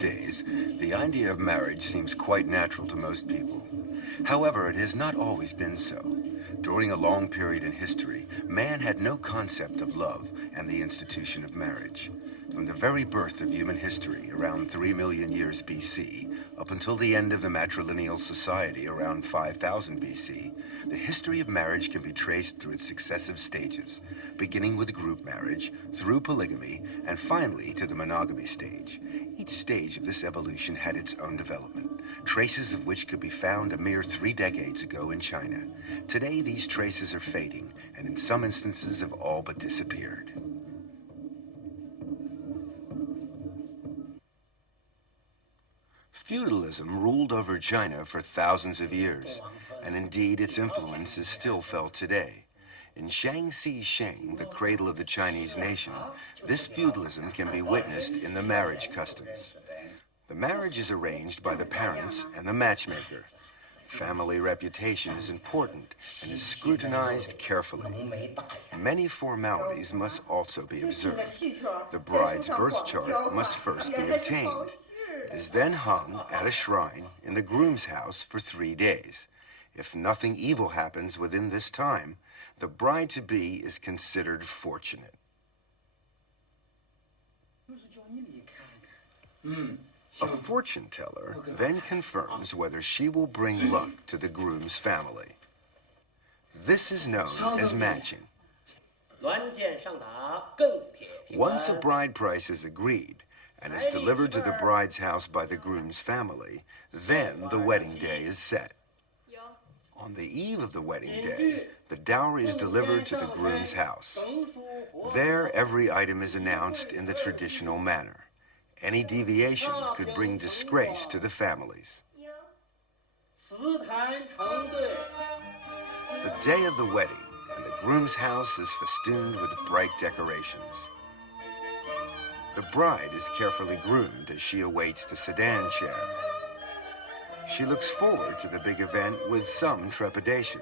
Nowadays, the idea of marriage seems quite natural to most people. However, it has not always been so. During a long period in history, man had no concept of love and the institution of marriage. From the very birth of human history, around 3 million years BC, up until the end of the matrilineal society around 5000 BC, the history of marriage can be traced through its successive stages, beginning with group marriage, through polygamy, and finally to the monogamy stage. Each stage of this evolution had its own development, traces of which could be found a mere 3 decades ago in China. Today, these traces are fading, and in some instances have all but disappeared. Feudalism ruled over China for thousands of years, and indeed its influence is still felt today. In Shaanxi Sheng, the cradle of the Chinese nation, this feudalism can be witnessed in the marriage customs. The marriage is arranged by the parents and the matchmaker. Family reputation is important and is scrutinized carefully. Many formalities must also be observed. The bride's birth chart must first be obtained. It is then hung at a shrine in the groom's house for 3 days. If nothing evil happens within this time, the bride-to-be is considered fortunate. A fortune teller then confirms whether she will bring luck to the groom's family. This is known as matching. Once a bride price is agreed and is delivered to the bride's house by the groom's family, then the wedding day is set. On the eve of the wedding day, the dowry is delivered to the groom's house. There, every item is announced in the traditional manner. Any deviation could bring disgrace to the families. The day of the wedding, and the groom's house is festooned with bright decorations. The bride is carefully groomed as she awaits the sedan chair. She looks forward to the big event with some trepidation,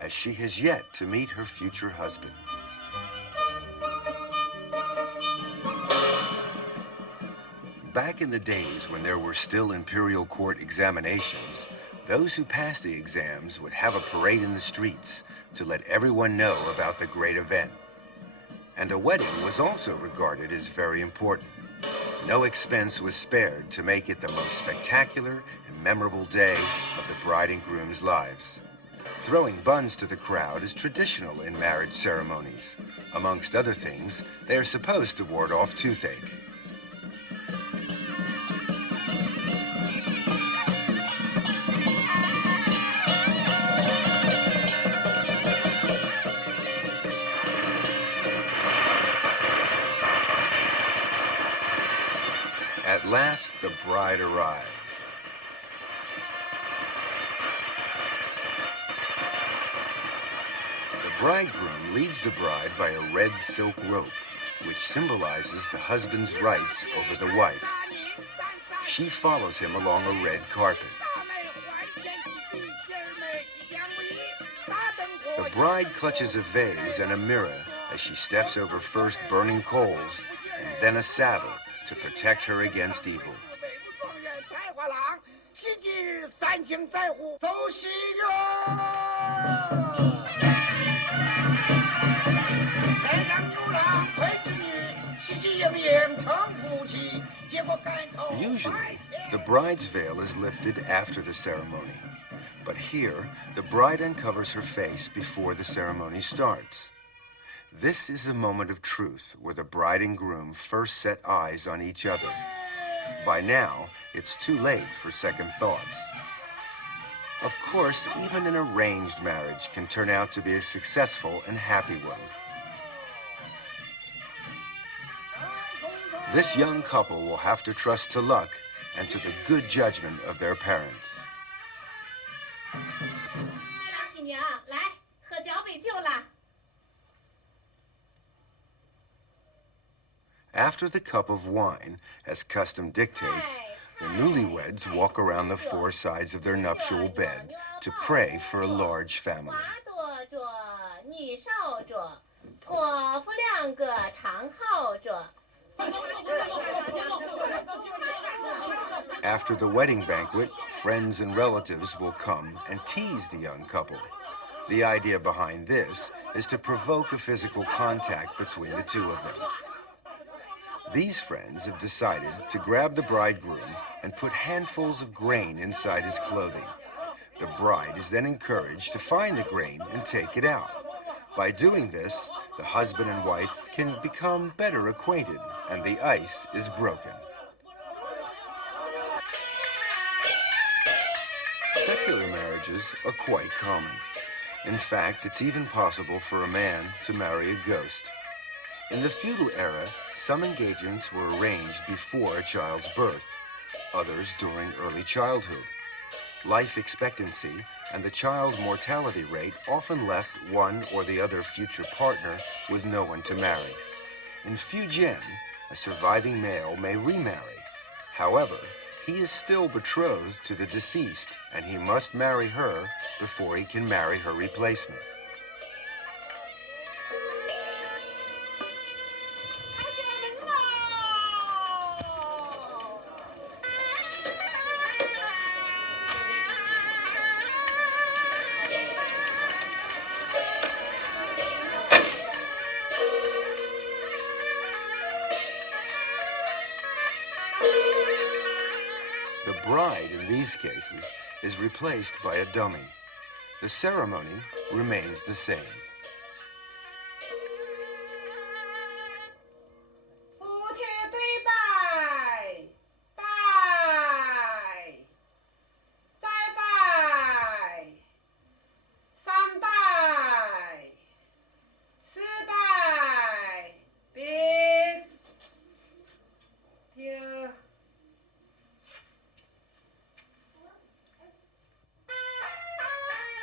as she has yet to meet her future husband. Back in the days when there were still imperial court examinations, those who passed the exams would have a parade in the streets to let everyone know about the great event. And a wedding was also regarded as very important. No expense was spared to make it the most spectacular and memorable day of the bride and groom's lives. Throwing buns to the crowd is traditional in marriage ceremonies. Amongst other things, they are supposed to ward off toothache. At last, the bride arrives. The bridegroom leads the bride by a red silk rope, which symbolizes the husband's rights over the wife. She follows him along a red carpet. The bride clutches a vase and a mirror as she steps over first burning coals and then a saddle to protect her against evil. Usually, the bride's veil is lifted after the ceremony, but here, the bride uncovers her face before the ceremony starts. This is a moment of truth where the bride and groom first set eyes on each other. By now, it's too late for second thoughts. Of course, even an arranged marriage can turn out to be a successful and happy one. This young couple will have to trust to luck and to the good judgment of their parents. After the cup of wine, as custom dictates, the newlyweds walk around the 4 sides of their nuptial bed to pray for a large family. After the wedding banquet, friends and relatives will come and tease the young couple. The idea behind this is to provoke a physical contact between the two of them. These friends have decided to grab the bridegroom and put handfuls of grain inside his clothing. The bride is then encouraged to find the grain and take it out. By doing this, the husband and wife can become better acquainted and the ice is broken. Secular marriages are quite common. In fact, it's even possible for a man to marry a ghost. In the feudal era, some engagements were arranged before a child's birth, others during early childhood. Life expectancy and the child mortality rate often left one or the other future partner with no one to marry. In Fujian, a surviving male may remarry. However, he is still betrothed to the deceased, and he must marry her before he can marry her replacement. The bride, in these cases, is replaced by a dummy. The ceremony remains the same.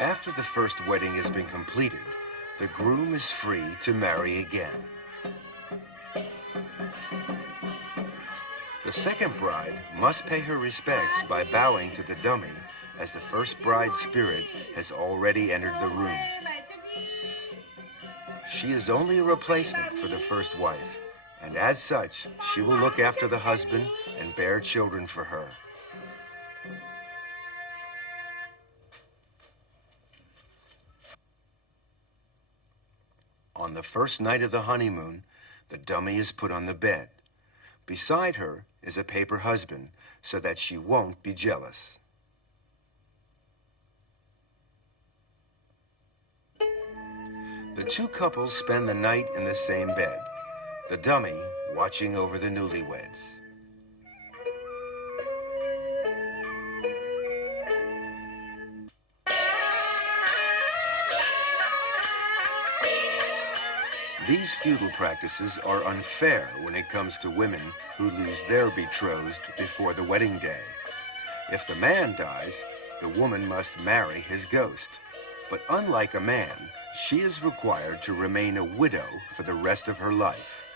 After the first wedding has been completed, the groom is free to marry again. The second bride must pay her respects by bowing to the dummy, as the first bride's spirit has already entered the room. She is only a replacement for the first wife, and as such, she will look after the husband and bear children for her. On the first night of the honeymoon, the dummy is put on the bed. Beside her is a paper husband, so that she won't be jealous. The two couples spend the night in the same bed, the dummy watching over the newlyweds. These feudal practices are unfair when it comes to women who lose their betrothed before the wedding day. If the man dies, the woman must marry his ghost. But unlike a man, she is required to remain a widow for the rest of her life.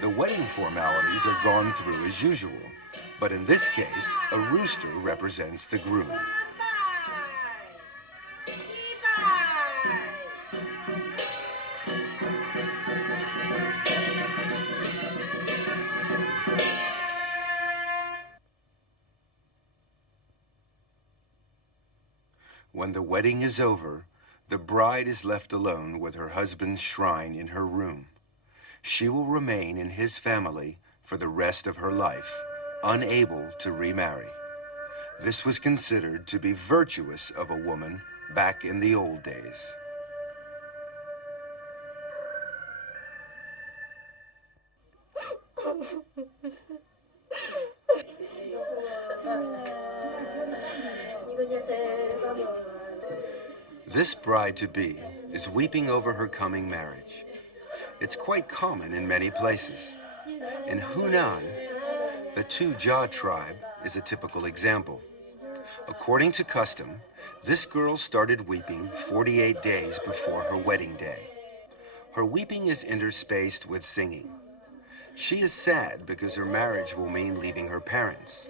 The wedding formalities are gone through as usual, but in this case, a rooster represents the groom. When the wedding is over, the bride is left alone with her husband's shrine in her room. She will remain in his family for the rest of her life, unable to remarry. This was considered to be virtuous of a woman back in the old days. This bride-to-be is weeping over her coming marriage. It's quite common in many places. In Hunan, the Tu-Jia tribe is a typical example. According to custom, this girl started weeping 48 days before her wedding day. Her weeping is interspaced with singing. She is sad because her marriage will mean leaving her parents.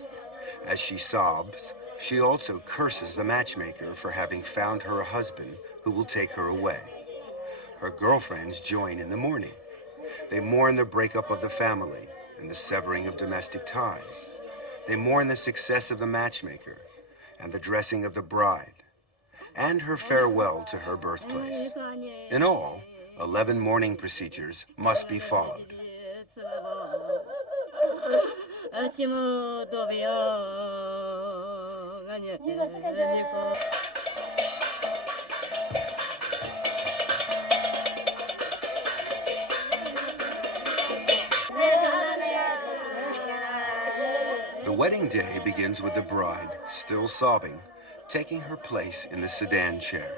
As she sobs, She also curses the matchmaker for having found her a husband who will take her away. Her girlfriends join in the mourning. They mourn the breakup of the family and the severing of domestic ties. They mourn the success of the matchmaker and the dressing of the bride, and her farewell to her birthplace. In all, 11 mourning procedures must be followed. The wedding day begins with the bride, still sobbing, taking her place in the sedan chair.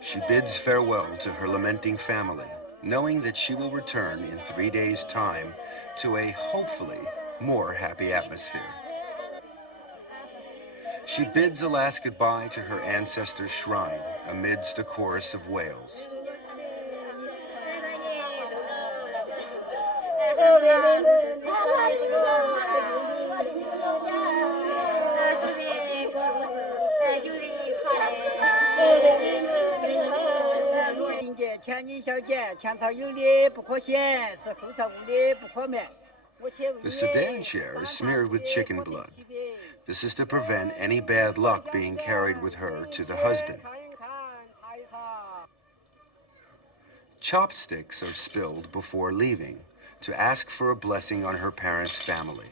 She bids farewell to her lamenting family, knowing that she will return in 3 days' time to a, hopefully, more happy atmosphere. She bids a last goodbye to her ancestors' shrine amidst a chorus of wails. The sedan chair is smeared with chicken blood. This is to prevent any bad luck being carried with her to the husband. Chopsticks are spilled before leaving to ask for a blessing on her parents' family.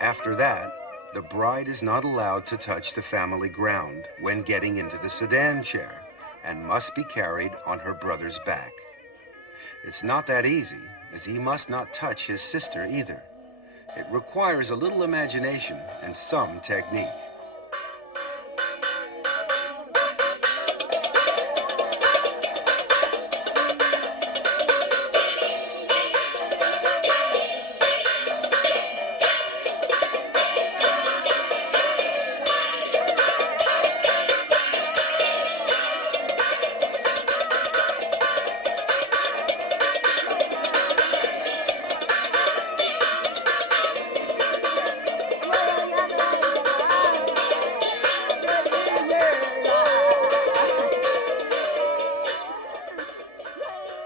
After that, the bride is not allowed to touch the family ground when getting into the sedan chair and must be carried on her brother's back. It's not that easy, as he must not touch his sister either. It requires a little imagination and some technique.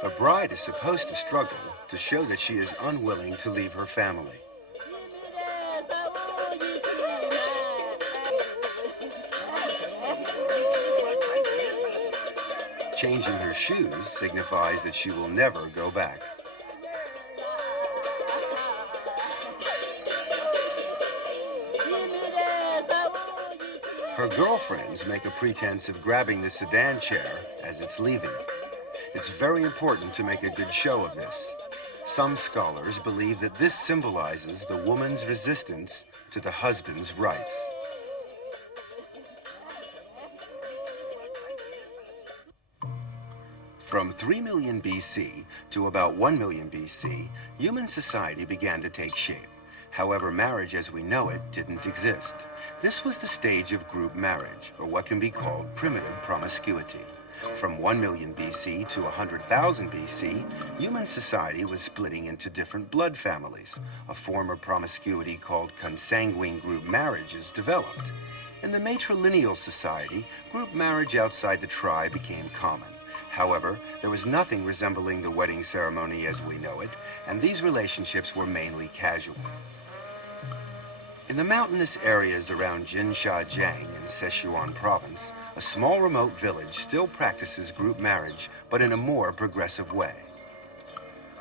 The bride is supposed to struggle to show that she is unwilling to leave her family. Changing her shoes signifies that she will never go back. Her girlfriends make a pretense of grabbing the sedan chair as it's leaving. It's very important to make a good show of this. Some scholars believe that this symbolizes the woman's resistance to the husband's rights. From 3 million BC to about 1 million BC, human society began to take shape. However, marriage as we know it didn't exist. This was the stage of group marriage, or what can be called primitive promiscuity. From 1 million BC to 100,000 BC, human society was splitting into different blood families. A form of promiscuity called consanguine group marriages developed. In the matrilineal society, group marriage outside the tribe became common. However, there was nothing resembling the wedding ceremony as we know it, and these relationships were mainly casual. In the mountainous areas around Jinshajiang in Sichuan province, a small remote village still practices group marriage, but in a more progressive way.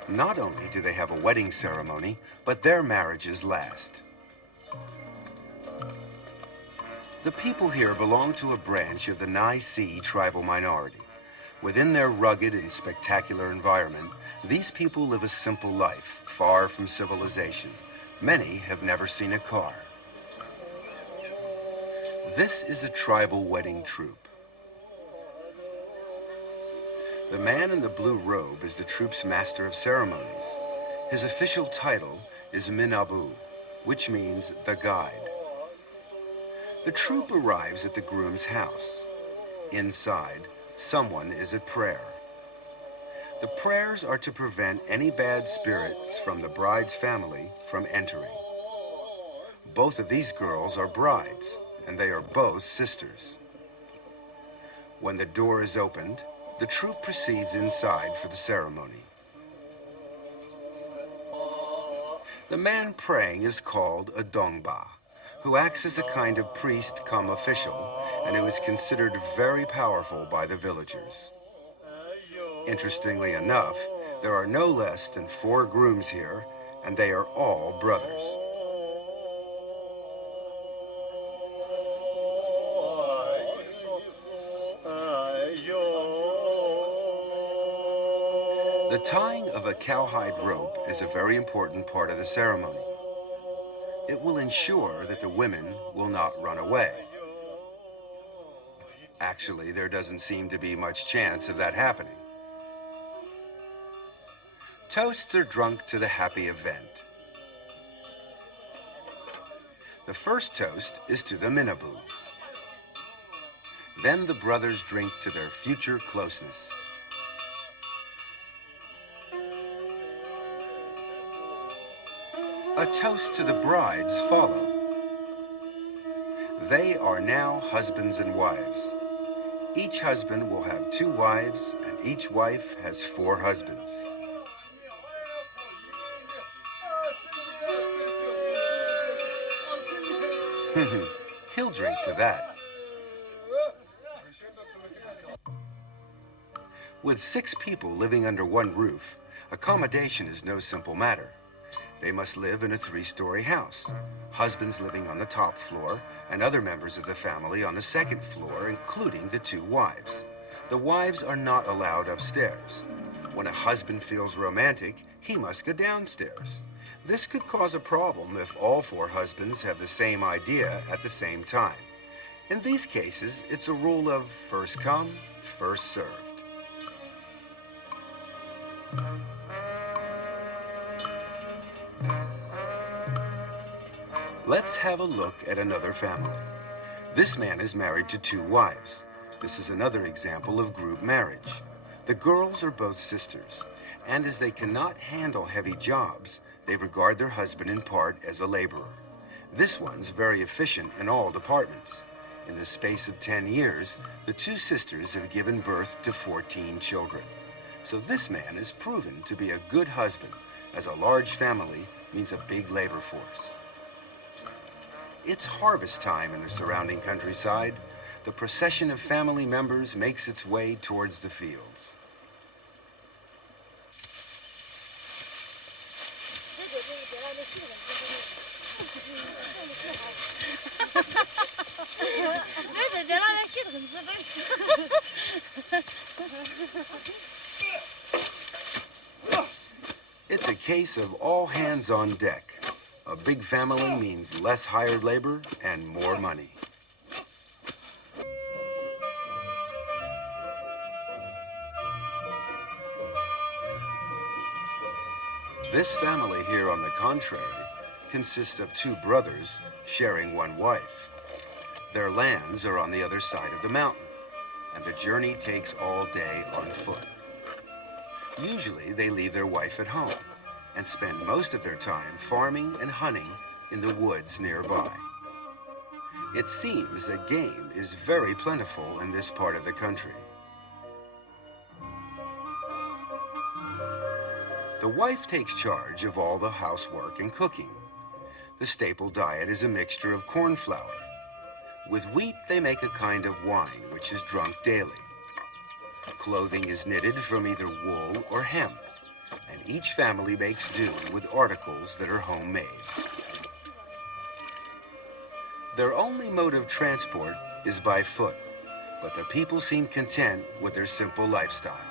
Not only do they have a wedding ceremony, but their marriages last. The people here belong to a branch of the Nai Si tribal minority. Within their rugged and spectacular environment, these people live a simple life, far from civilization. Many have never seen a car. This is a tribal wedding troupe. The man in the blue robe is the troupe's master of ceremonies. His official title is Minabu, which means the guide. The troupe arrives at the groom's house. Inside, someone is at prayer. The prayers are to prevent any bad spirits from the bride's family from entering. Both of these girls are brides, and they are both sisters. When the door is opened, the troupe proceeds inside for the ceremony. The man praying is called a dongba, who acts as a kind of priest cum official, and who is considered very powerful by the villagers. Interestingly enough, there are no less than 4 grooms here, and they are all brothers. The tying of a cowhide rope is a very important part of the ceremony. It will ensure that the women will not run away. Actually, there doesn't seem to be much chance of that happening. Toasts are drunk to the happy event. The first toast is to the minabu. Then the brothers drink to their future closeness. A toast to the brides follow. They are now husbands and wives. Each husband will have 2 wives, and each wife has 4 husbands. He'll drink to that. With 6 people living under one roof, accommodation is no simple matter. They must live in a 3-story house, husbands living on the top floor, and other members of the family on the 2nd floor, including the 2 wives. The wives are not allowed upstairs. When a husband feels romantic, he must go downstairs. This could cause a problem if all 4 husbands have the same idea at the same time. In these cases, it's a rule of first come, first served. Let's have a look at another family. This man is married to 2 wives. This is another example of group marriage. The girls are both sisters, and as they cannot handle heavy jobs, they regard their husband in part as a laborer. This one's very efficient in all departments. In the space of 10 years, the 2 sisters have given birth to 14 children. So this man is proven to be a good husband, as a large family means a big labor force. It's harvest time in the surrounding countryside. The procession of family members makes its way towards the fields. It's a case of all hands on deck. A big family means less hired labor and more money. This family here, on the contrary, consists of 2 brothers sharing one wife. Their lands are on the other side of the mountain, and the journey takes all day on foot. Usually they leave their wife at home and spend most of their time farming and hunting in the woods nearby. It seems that game is very plentiful in this part of the country. The wife takes charge of all the housework and cooking. The staple diet is a mixture of corn flour. With wheat, they make a kind of wine, which is drunk daily. Clothing is knitted from either wool or hemp, and each family makes do with articles that are homemade. Their only mode of transport is by foot, but the people seem content with their simple lifestyle.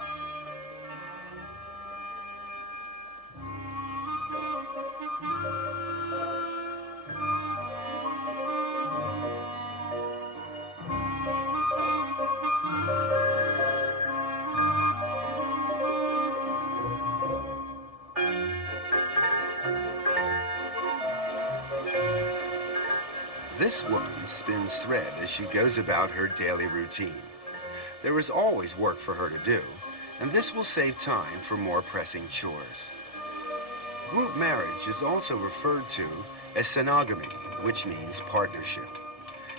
This woman spins thread as she goes about her daily routine. There is always work for her to do, and this will save time for more pressing chores. Group marriage is also referred to as synogamy which means partnership.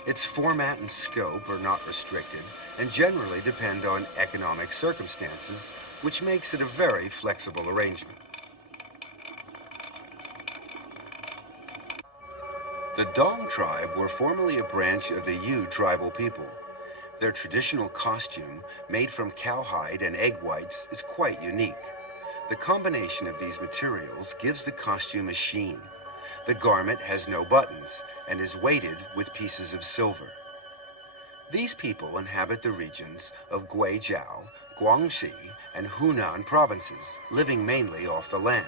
Its format and scope are not restricted and generally depend on economic circumstances, which makes it a very flexible arrangement. The Dong tribe were formerly a branch of the Yu tribal people. Their traditional costume, made from cowhide and egg whites, is quite unique. The combination of these materials gives the costume a sheen. The garment has no buttons and is weighted with pieces of silver. These people inhabit the regions of Guizhou, Guangxi, and Hunan provinces, living mainly off the land.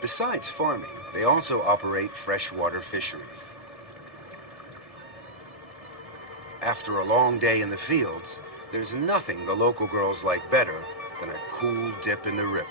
Besides farming, they also operate freshwater fisheries. After a long day in the fields, there's nothing the local girls like better than a cool dip in the river.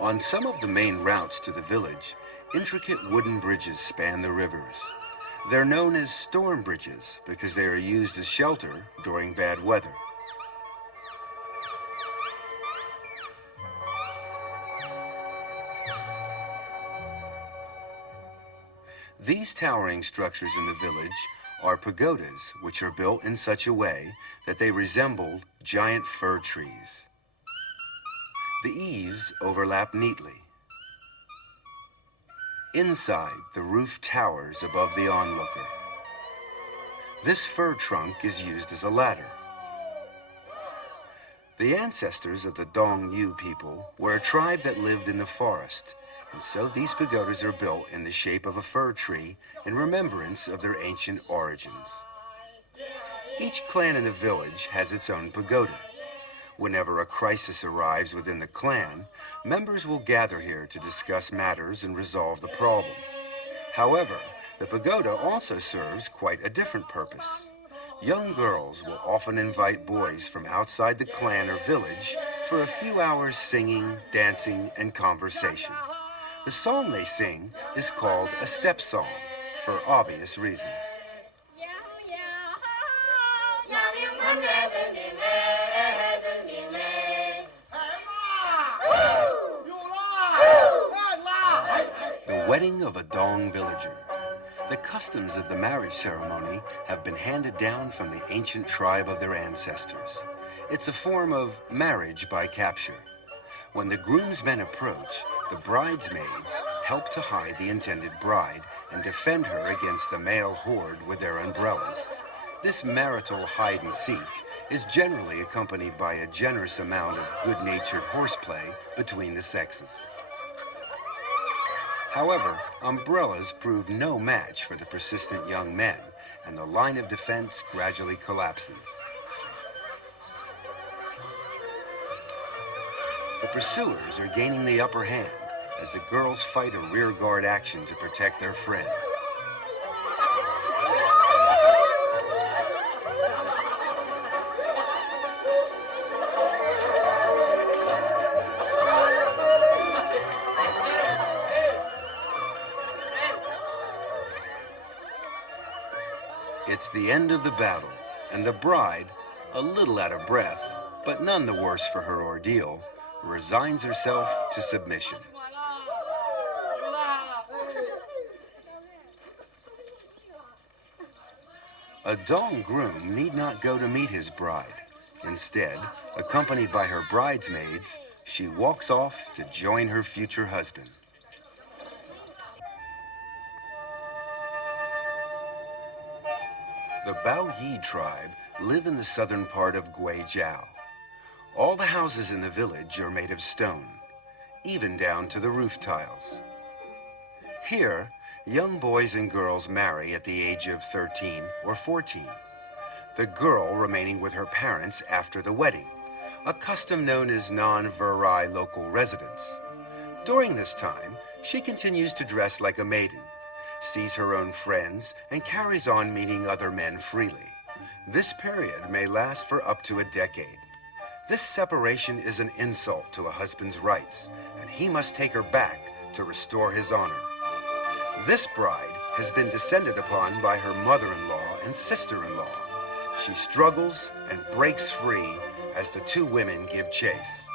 On some of the main routes to the village, intricate wooden bridges span the rivers. They're known as storm bridges because they are used as shelter during bad weather. These towering structures in the village are pagodas, which are built in such a way that they resemble giant fir trees. The eaves overlap neatly. Inside, the roof towers above the onlooker. This fir trunk is used as a ladder. The ancestors of the Dong Yu people were a tribe that lived in the forest, and so these pagodas are built in the shape of a fir tree in remembrance of their ancient origins. Each clan in the village has its own pagoda. Whenever a crisis arrives within the clan, members will gather here to discuss matters and resolve the problem. However, the pagoda also serves quite a different purpose. Young girls will often invite boys from outside the clan or village for a few hours singing, dancing, and conversation. The song they sing is called a step song, for obvious reasons. The wedding of a Dong villager. The customs of the marriage ceremony have been handed down from the ancient tribe of their ancestors. It's a form of marriage by capture. When the groomsmen approach, the bridesmaids help to hide the intended bride and defend her against the male horde with their umbrellas. This marital hide-and-seek is generally accompanied by a generous amount of good-natured horseplay between the sexes. However, umbrellas prove no match for the persistent young men, and the line of defense gradually collapses. The pursuers are gaining the upper hand as the girls fight a rearguard action to protect their friend. It's the end of the battle, and the bride, a little out of breath, but none the worse for her ordeal, resigns herself to submission. A Dong groom need not go to meet his bride. Instead, accompanied by her bridesmaids, she walks off to join her future husband. The Bao Yi tribe live in the southern part of Guizhou. All the houses in the village are made of stone, even down to the roof tiles. Here, young boys and girls marry at the age of 13 or 14, the girl remaining with her parents after the wedding, a custom known as non-virile local residence. During this time, she continues to dress like a maiden, sees her own friends, and carries on meeting other men freely. This period may last for up to a decade. This separation is an insult to a husband's rights, and he must take her back to restore his honor. This bride has been descended upon by her mother-in-law and sister-in-law. She struggles and breaks free as the two women give chase.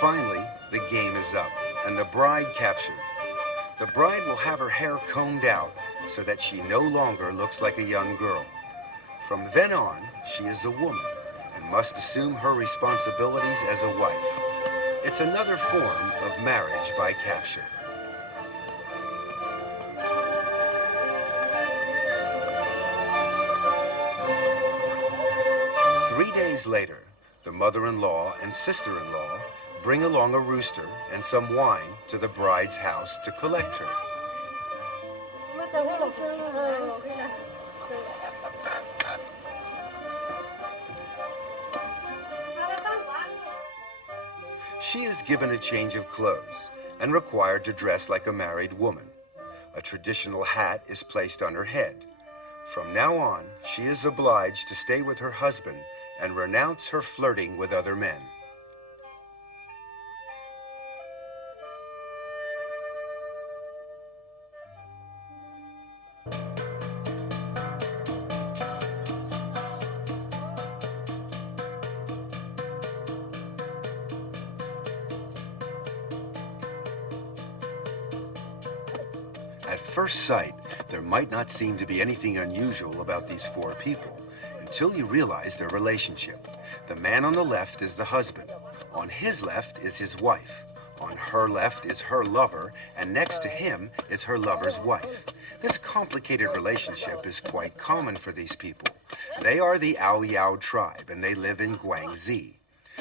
Finally, the game is up and the bride captured. The bride will have her hair combed out so that she no longer looks like a young girl. From then on, she is a woman and must assume her responsibilities as a wife. It's another form of marriage by capture. Three days later, the mother-in-law and sister-in-law bring along a rooster and some wine to the bride's house to collect her. She is given a change of clothes and required to dress like a married woman. A traditional hat is placed on her head. From now on, she is obliged to stay with her husband and renounce her flirting with other men. At first sight, there might not seem to be anything unusual about these four people until you realize their relationship. The man on the left is the husband. On his left is his wife. On her left is her lover, and next to him is her lover's wife. This complicated relationship is quite common for these people. They are the Ao Yao tribe, and they live in Guangxi.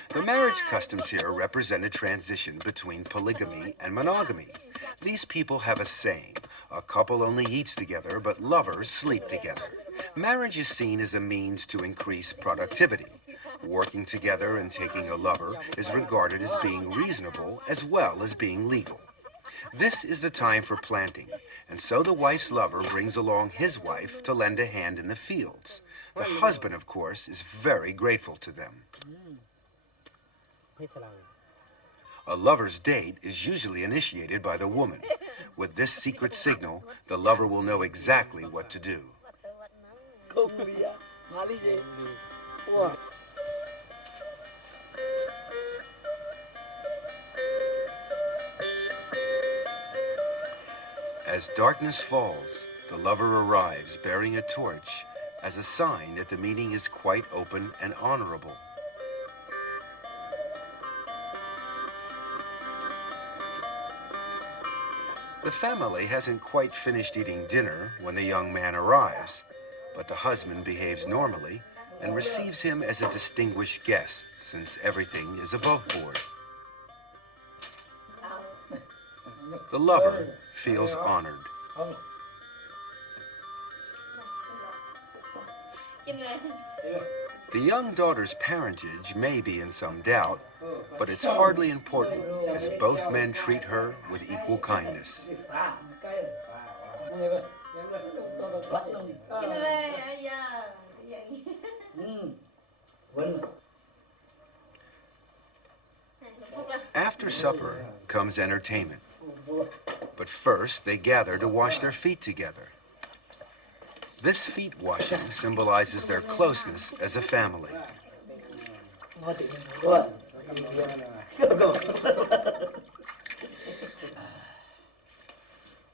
The marriage customs here represent a transition between polygamy and monogamy. These people have a saying, a couple only eats together, but lovers sleep together. Marriage is seen as a means to increase productivity. Working together and taking a lover is regarded as being reasonable as well as being legal. This is the time for planting, and so the wife's lover brings along his wife to lend a hand in the fields. The husband, of course, is very grateful to them. A lover's date is usually initiated by the woman. With this secret signal, the lover will know exactly what to do. As darkness falls, the lover arrives bearing a torch as a sign that the meeting is quite open and honorable. The family hasn't quite finished eating dinner when the young man arrives, but the husband behaves normally and receives him as a distinguished guest, since everything is above board. The lover feels honored. The young daughter's parentage may be in some doubt, but it's hardly important, as both men treat her with equal kindness. After supper comes entertainment, but first they gather to wash their feet together. This feet washing symbolizes their closeness as a family.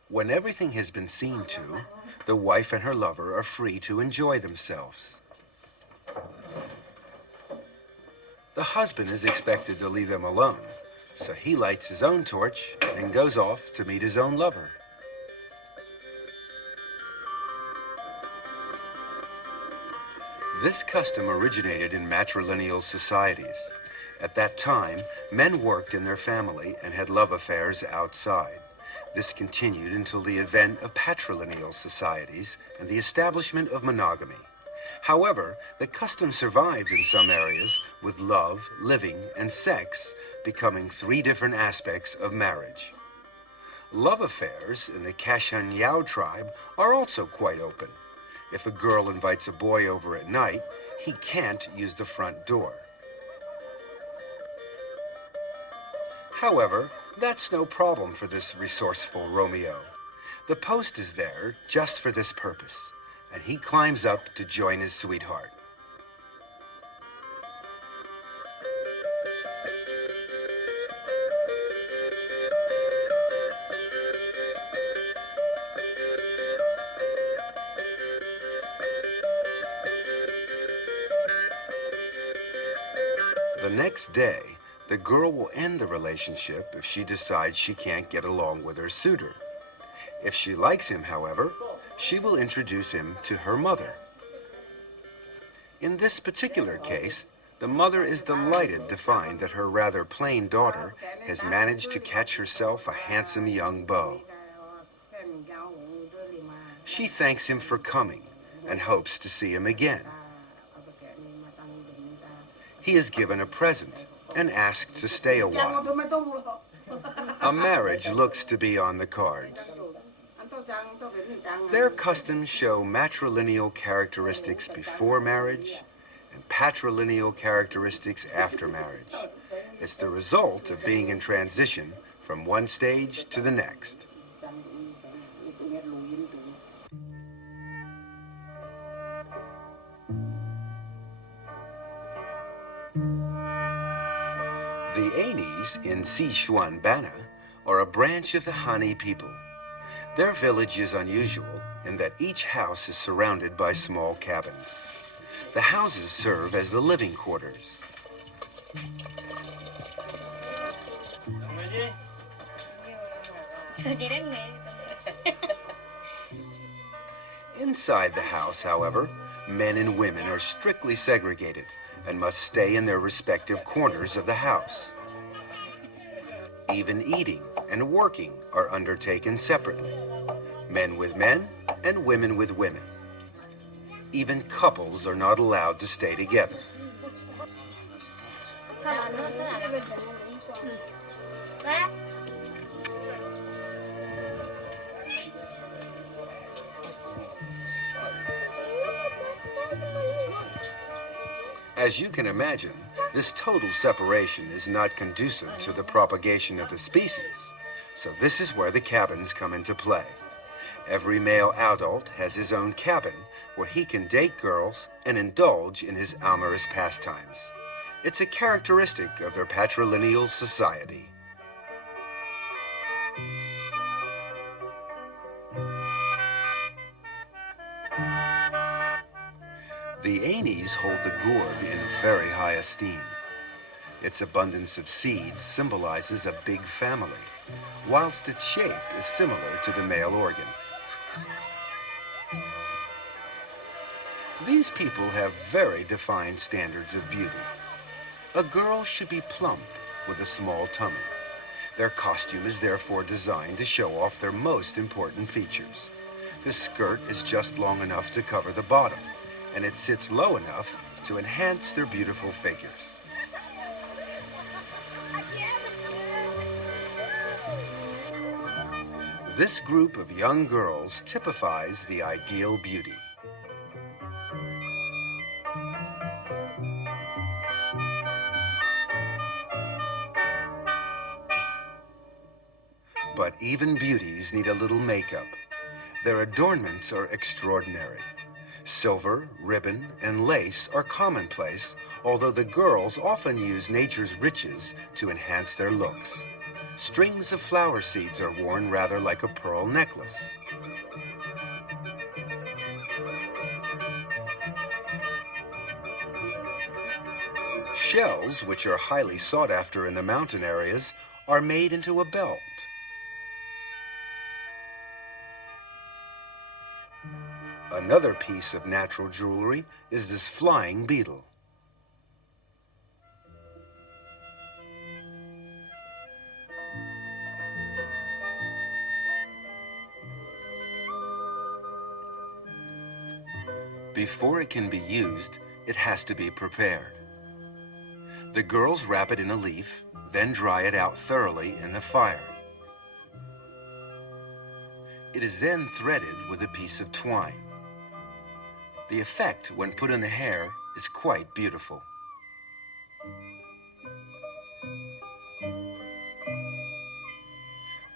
When everything has been seen to, the wife and her lover are free to enjoy themselves. The husband is expected to leave them alone, so he lights his own torch and goes off to meet his own lover. This custom originated in matrilineal societies. At that time, men worked in their family and had love affairs outside. This continued until the advent of patrilineal societies and the establishment of monogamy. However, the custom survived in some areas, with love, living, and sex becoming three different aspects of marriage. Love affairs in the Kashan Yao tribe are also quite open. If a girl invites a boy over at night, he can't use the front door. However, that's no problem for this resourceful Romeo. The post is there just for this purpose, and he climbs up to join his sweetheart. The next day, the girl will end the relationship if she decides she can't get along with her suitor. If she likes him, however, she will introduce him to her mother. In this particular case, the mother is delighted to find that her rather plain daughter has managed to catch herself a handsome young beau. She thanks him for coming and hopes to see him again. He is given a present and asked to stay a while. A marriage looks to be on the cards. Their customs show matrilineal characteristics before marriage and patrilineal characteristics after marriage. It's the result of being in transition from one stage to the next. The Anis in Sichuan Bana are a branch of the Han people. Their village is unusual in that each house is surrounded by small cabins. The houses serve as the living quarters. Inside the house, however, men and women are strictly segregated and must stay in their respective corners of the house. Even eating and working are undertaken separately, men with men and women with women. Even couples are not allowed to stay together. As you can imagine, this total separation is not conducive to the propagation of the species, so this is where the cabins come into play. Every male adult has his own cabin where he can date girls and indulge in his amorous pastimes. It's a characteristic of their patrilineal society. The Anis hold the gourd in very high esteem. Its abundance of seeds symbolizes a big family, whilst its shape is similar to the male organ. These people have very defined standards of beauty. A girl should be plump with a small tummy. Their costume is therefore designed to show off their most important features. The skirt is just long enough to cover the bottom, and it sits low enough to enhance their beautiful figures. This group of young girls typifies the ideal beauty. But even beauties need a little makeup. Their adornments are extraordinary. Silver, ribbon, and lace are commonplace, although the girls often use nature's riches to enhance their looks. Strings of flower seeds are worn rather like a pearl necklace. Shells, which are highly sought after in the mountain areas, are made into a belt. Another piece of natural jewelry is this flying beetle. Before it can be used, it has to be prepared. The girls wrap it in a leaf, then dry it out thoroughly in the fire. It is then threaded with a piece of twine. The effect when put in the hair is quite beautiful.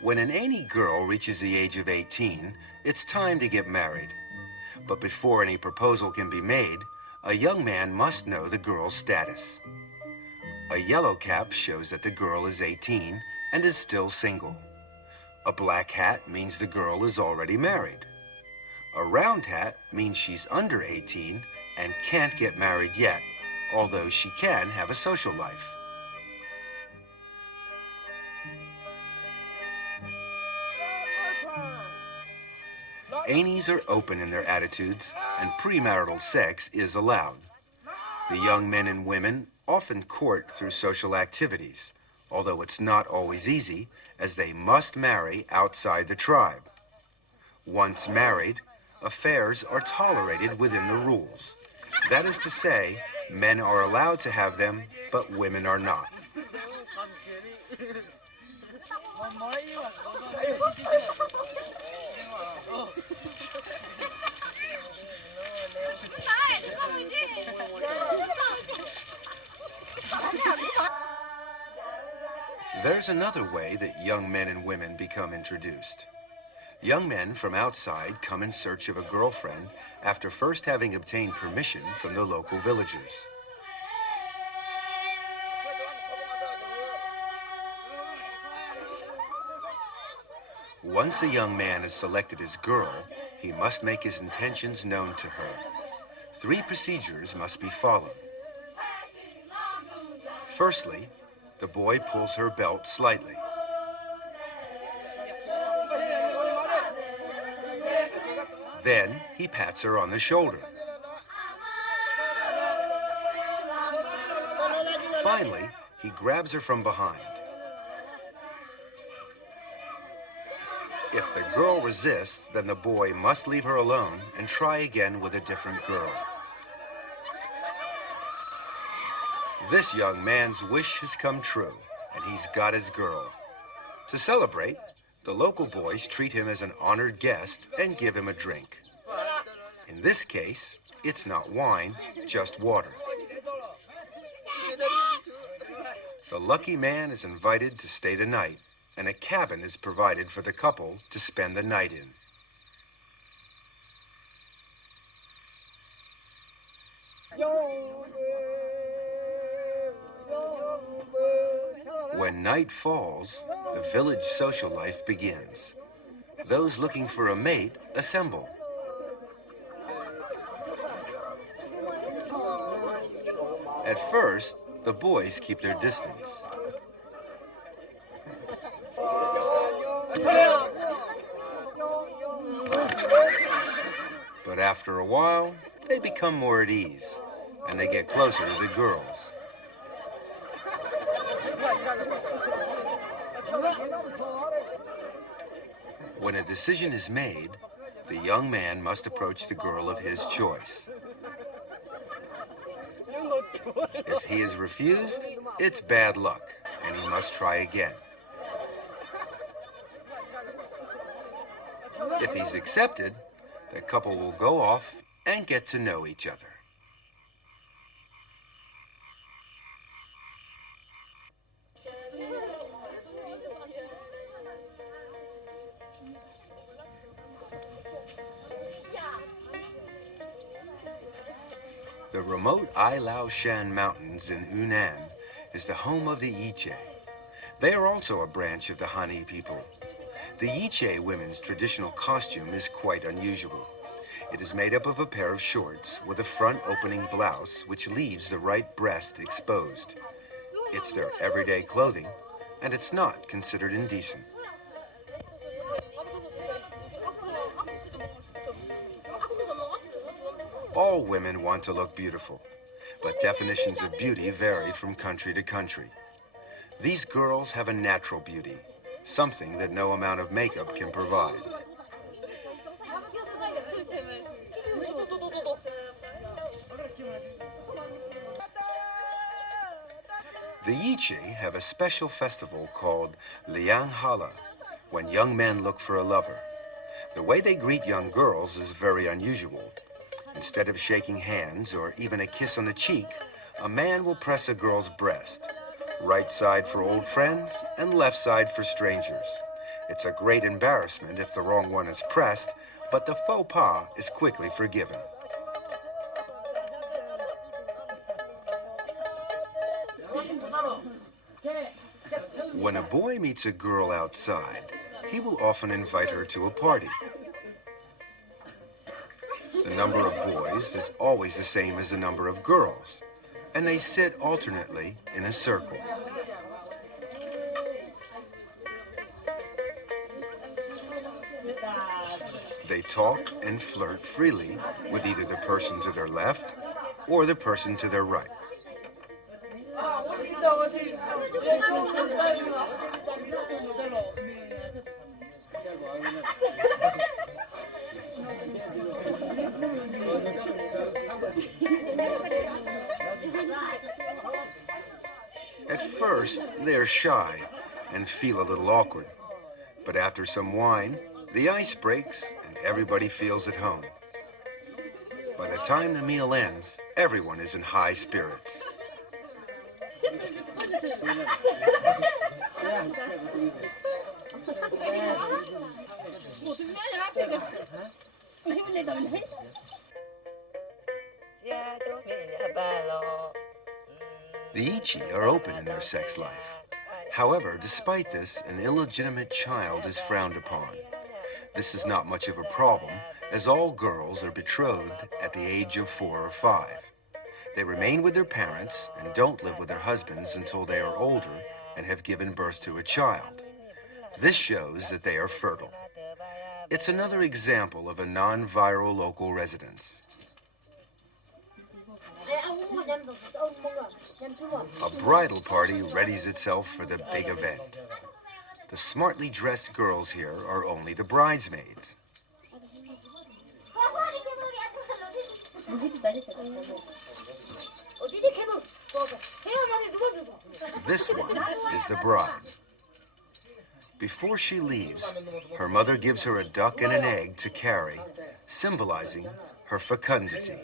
When an any girl reaches the age of 18, it's time to get married. But before any proposal can be made, a young man must know the girl's status. A yellow cap shows that the girl is 18 and is still single. A black hat means the girl is already married. A round hat means she's under 18 and can't get married yet, although she can have a social life. Ainies are open in their attitudes, and premarital sex is allowed. The young men and women often court through social activities, although it's not always easy, as they must marry outside the tribe. Once married, affairs are tolerated within the rules. That is to say, men are allowed to have them, but women are not. There's another way that young men and women become introduced. Young men from outside come in search of a girlfriend after first having obtained permission from the local villagers. Once a young man has selected his girl, he must make his intentions known to her. 3 procedures must be followed. Firstly, the boy pulls her belt slightly. Then he pats her on the shoulder. Finally, he grabs her from behind. If the girl resists, then the boy must leave her alone and try again with a different girl. This young man's wish has come true, and he's got his girl. To celebrate, the local boys treat him as an honored guest and give him a drink. In this case, it's not wine, just water. The lucky man is invited to stay the night, and a cabin is provided for the couple to spend the night in. When night falls, the village social life begins. Those looking for a mate assemble. At first, the boys keep their distance. But after a while, they become more at ease, and they get closer to the girls. When a decision is made, the young man must approach the girl of his choice. If he is refused, it's bad luck, and he must try again. If he's accepted, the couple will go off and get to know each other. The remote Ai Lao Shan Mountains in Yunnan is the home of the Yiche. They are also a branch of the Han people. The Yiche women's traditional costume is quite unusual. It is made up of a pair of shorts with a front opening blouse which leaves the right breast exposed. It's their everyday clothing, and it's not considered indecent. All women want to look beautiful, but definitions of beauty vary from country to country. These girls have a natural beauty, something that no amount of makeup can provide. Yichi have a special festival called Liang Hala, when young men look for a lover. The way they greet young girls is very unusual. Instead of shaking hands or even a kiss on the cheek, a man will press a girl's breast. Right side for old friends and left side for strangers. It's a great embarrassment if the wrong one is pressed, but the faux pas is quickly forgiven. When a boy meets a girl outside, he will often invite her to a party. The number of boys is always the same as the number of girls, and they sit alternately in a circle. They talk and flirt freely with either the person to their left or the person to their right. At first, they're shy and feel a little awkward. But after some wine, the ice breaks and everybody feels at home. By the time the meal ends, everyone is in high spirits. The Ichi are open in their sex life. However, despite this, an illegitimate child is frowned upon. This is not much of a problem, as all girls are betrothed at the age of 4 or 5. They remain with their parents and don't live with their husbands until they are older and have given birth to a child. This shows that they are fertile. It's another example of a non-viral local residence. A bridal party readies itself for the big event. The smartly dressed girls here are only the bridesmaids. This one is the bride. Before she leaves, her mother gives her a duck and an egg to carry, symbolizing her fecundity.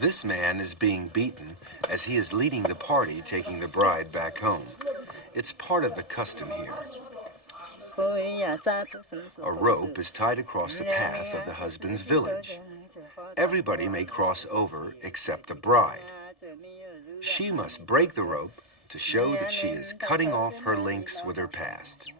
This man is being beaten as he is leading the party taking the bride back home. It's part of the custom here. A rope is tied across the path of the husband's village. Everybody may cross over except the bride. She must break the rope to show that she is cutting off her links with her past.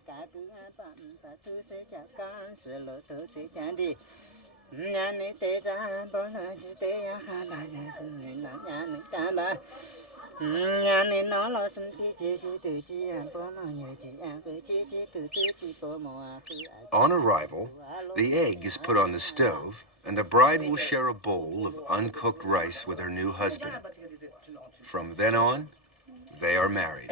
On arrival, the egg is put on the stove, and the bride will share a bowl of uncooked rice with her new husband. From then on, they are married.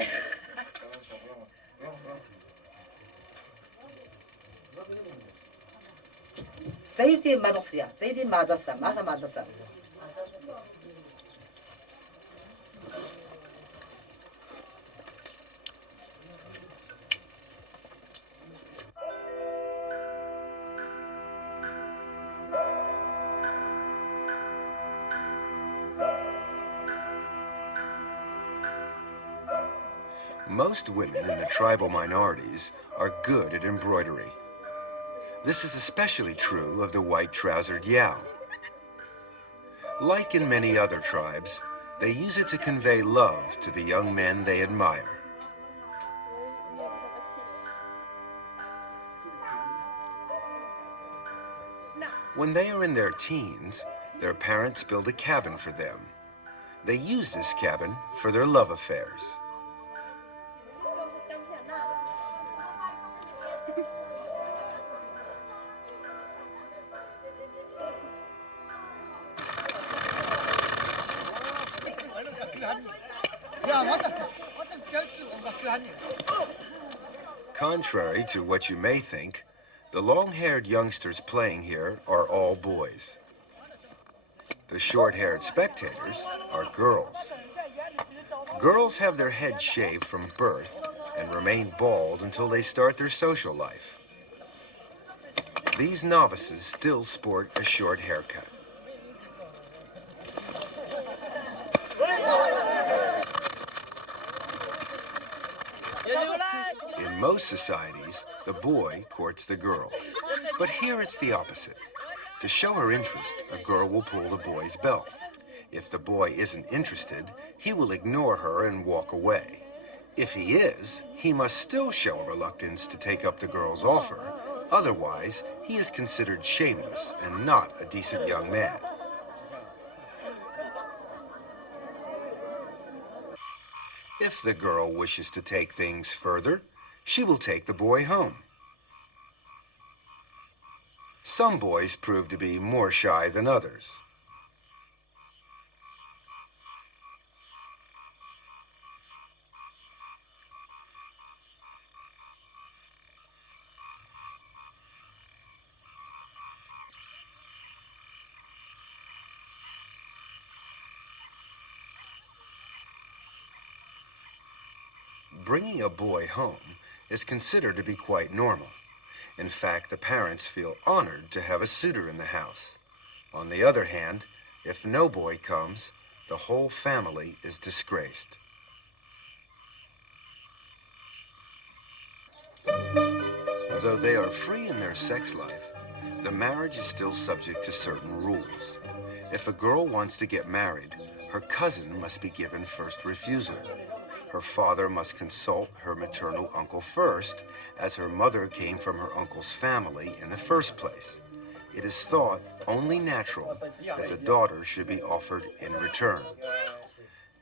Most women in the tribal minorities are good at embroidery. This is especially true of the white-trousered Yao. Like in many other tribes, they use it to convey love to the young men they admire. When they are in their teens, their parents build a cabin for them. They use this cabin for their love affairs. Contrary to what you may think, the long-haired youngsters playing here are all boys. The short-haired spectators are girls. Girls have their heads shaved from birth and remain bald until they start their social life. These novices still sport a short haircut. In most societies, the boy courts the girl. But here it's the opposite. To show her interest, a girl will pull the boy's belt. If the boy isn't interested, he will ignore her and walk away. If he is, he must still show a reluctance to take up the girl's offer. Otherwise, he is considered shameless and not a decent young man. If the girl wishes to take things further, she will take the boy home. Some boys prove to be more shy than others. Bringing a boy home is considered to be quite normal. In fact, the parents feel honored to have a suitor in the house. On the other hand, if no boy comes, the whole family is disgraced. Though they are free in their sex life, the marriage is still subject to certain rules. If a girl wants to get married, her cousin must be given first refusal. Her father must consult her maternal uncle first, as her mother came from her uncle's family in the first place. It is thought only natural that the daughter should be offered in return.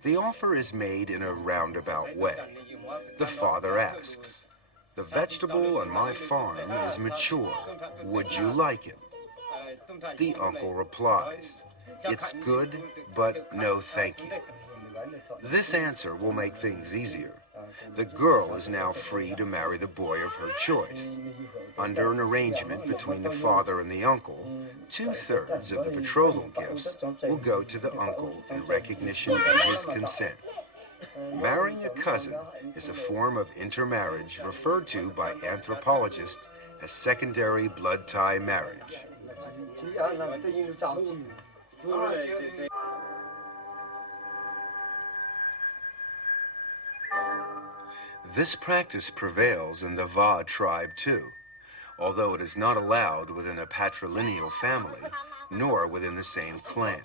The offer is made in a roundabout way. The father asks, "The vegetable on my farm is mature. Would you like it?" The uncle replies, "It's good, but no thank you." This answer will make things easier. The girl is now free to marry the boy of her choice. Under an arrangement between the father and the uncle, 2/3 of the betrothal gifts will go to the uncle in recognition of his consent. Marrying a cousin is a form of intermarriage referred to by anthropologists as secondary blood tie marriage. This practice prevails in the Va tribe too, although it is not allowed within a patrilineal family, nor within the same clan.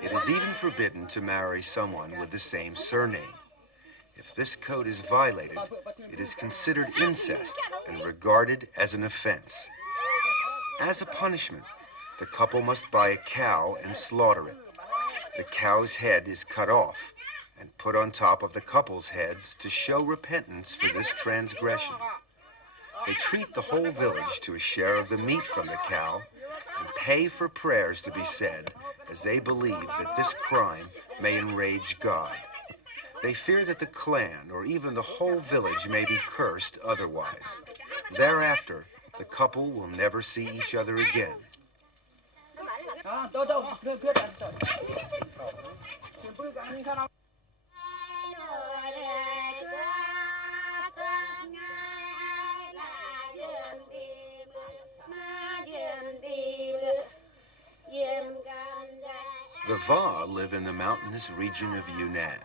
It is even forbidden to marry someone with the same surname. If this code is violated, it is considered incest and regarded as an offense. As a punishment, the couple must buy a cow and slaughter it. The cow's head is cut off and put on top of the couple's heads to show repentance for this transgression. They treat the whole village to a share of the meat from the cow and pay for prayers to be said, as they believe that this crime may enrage God. They fear that the clan or even the whole village may be cursed otherwise. Thereafter, the couple will never see each other again. The Va live in the mountainous region of Yunnan.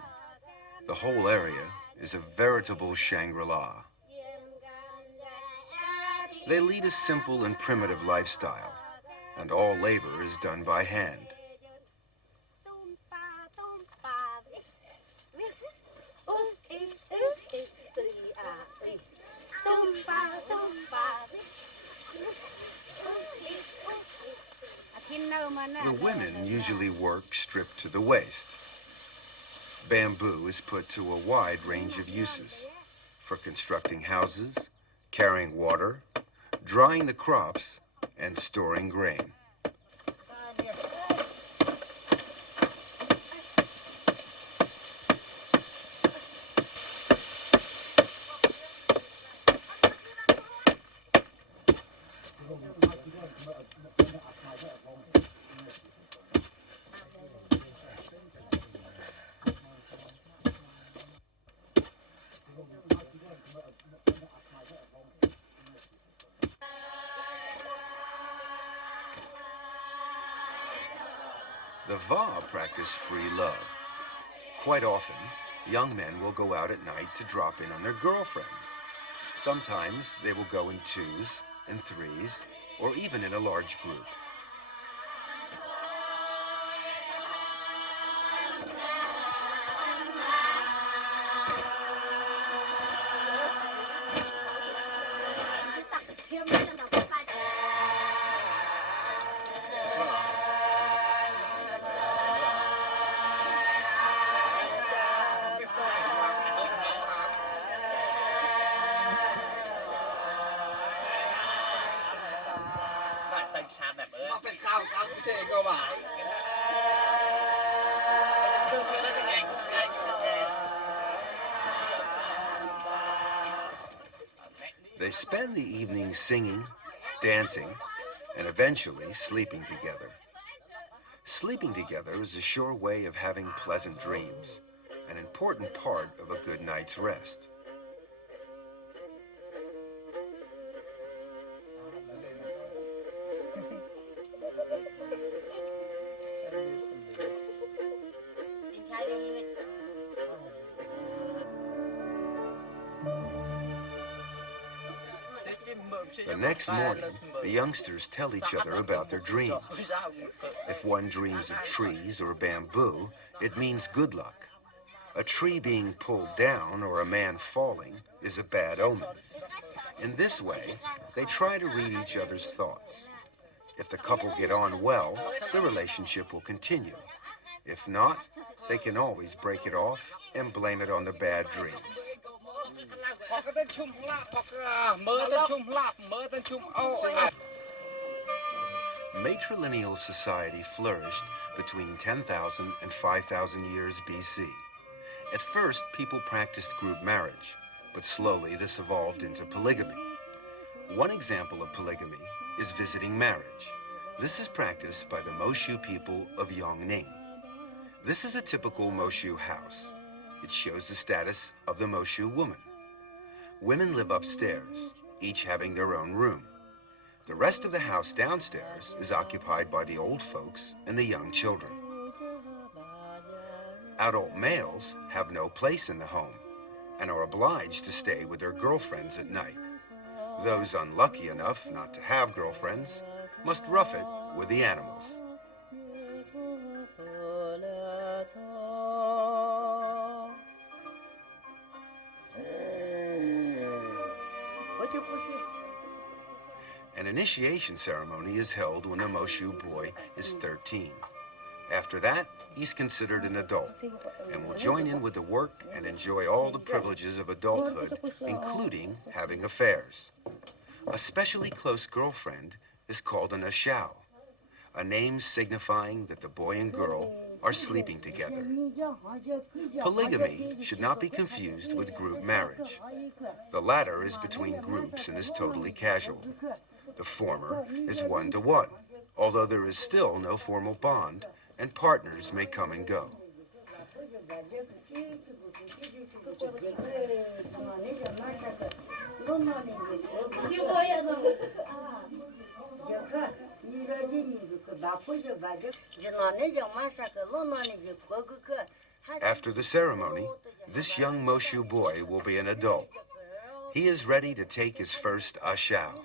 The whole area is a veritable Shangri-La. They lead a simple and primitive lifestyle, and all labor is done by hand. The women usually work stripped to the waist. Bamboo is put to a wide range of uses: for constructing houses, carrying water, drying the crops, and storing grain. The Va practice free love. Quite often, young men will go out at night to drop in on their girlfriends. Sometimes they will go in twos and threes, or even in a large group. They spend the evening singing, dancing, and eventually sleeping together. Sleeping together is a sure way of having pleasant dreams, an important part of a good night's rest. The next morning, the youngsters tell each other about their dreams. If one dreams of trees or bamboo, it means good luck. A tree being pulled down or a man falling is a bad omen. In this way, they try to read each other's thoughts. If the couple get on well, the relationship will continue. If not, they can always break it off and blame it on the bad dreams. Matrilineal society flourished between 10,000 and 5,000 years BC. At first, people practiced group marriage, but slowly this evolved into polygamy. One example of polygamy is visiting marriage. This is practiced by the Moshu people of Yongning. This is a typical Moshu house. It shows the status of the Moshu woman. Women live upstairs, each having their own room. The rest of the house downstairs is occupied by the old folks and the young children. Adult males have no place in the home and are obliged to stay with their girlfriends at night. Those unlucky enough not to have girlfriends must rough it with the animals. An initiation ceremony is held when a Moshu boy is 13. After that, he's considered an adult and will join in with the work and enjoy all the privileges of adulthood, including having affairs. A specially close girlfriend is called an ashao, a name signifying that the boy and girl are sleeping together. Polygamy should not be confused with group marriage. The latter is between groups and is totally casual. The former is one-to-one, although there is still no formal bond, and partners may come and go. After the ceremony, this young Moshu boy will be an adult. He is ready to take his first ashao.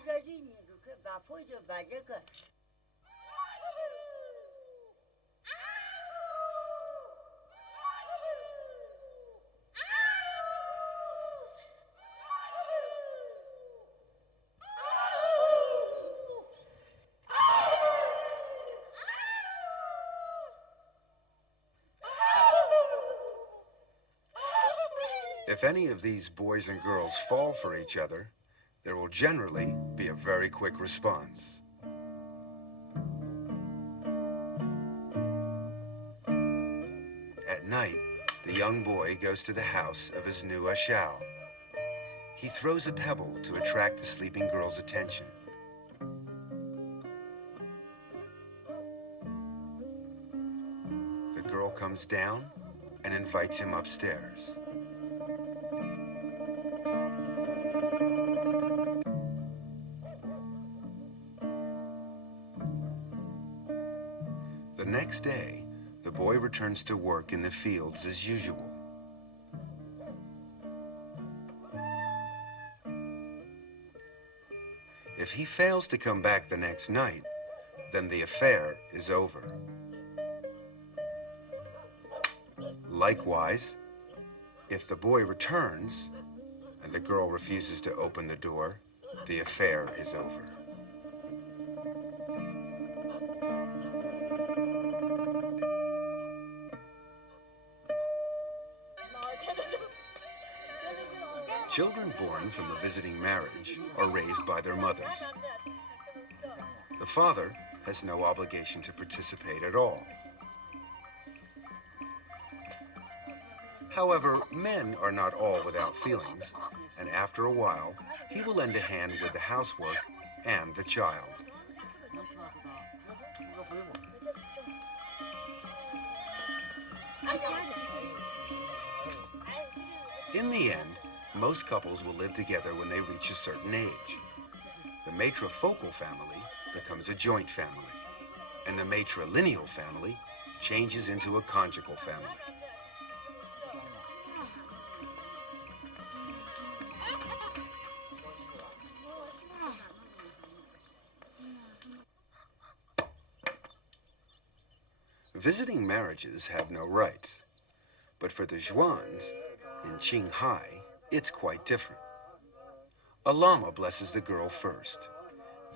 If any of these boys and girls fall for each other, there will generally be a very quick response. At night, the young boy goes to the house of his new ashao. He throws a pebble to attract the sleeping girl's attention. The girl comes down and invites him upstairs. The next day, boy returns to work in the fields as usual. If he fails to come back the next night, then the affair is over. Likewise, if the boy returns and the girl refuses to open the door, the affair is over. Children born from a visiting marriage are raised by their mothers. The father has no obligation to participate at all. However, men are not all without feelings, and after a while, he will lend a hand with the housework and the child. In the end, most couples will live together when they reach a certain age. The matrifocal family becomes a joint family, and the matrilineal family changes into a conjugal family. Visiting marriages have no rights, but for the Zhuans in Qinghai, it's quite different. A lama blesses the girl first.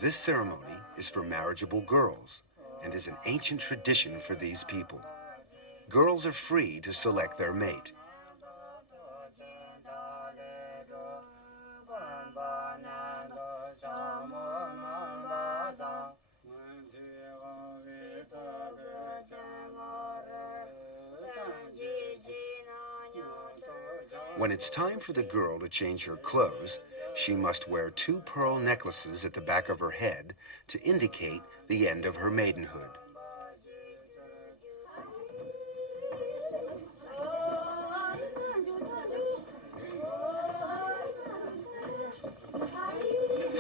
This ceremony is for marriageable girls and is an ancient tradition for these people. Girls are free to select their mate. When it's time for the girl to change her clothes, she must wear 2 pearl necklaces at the back of her head to indicate the end of her maidenhood.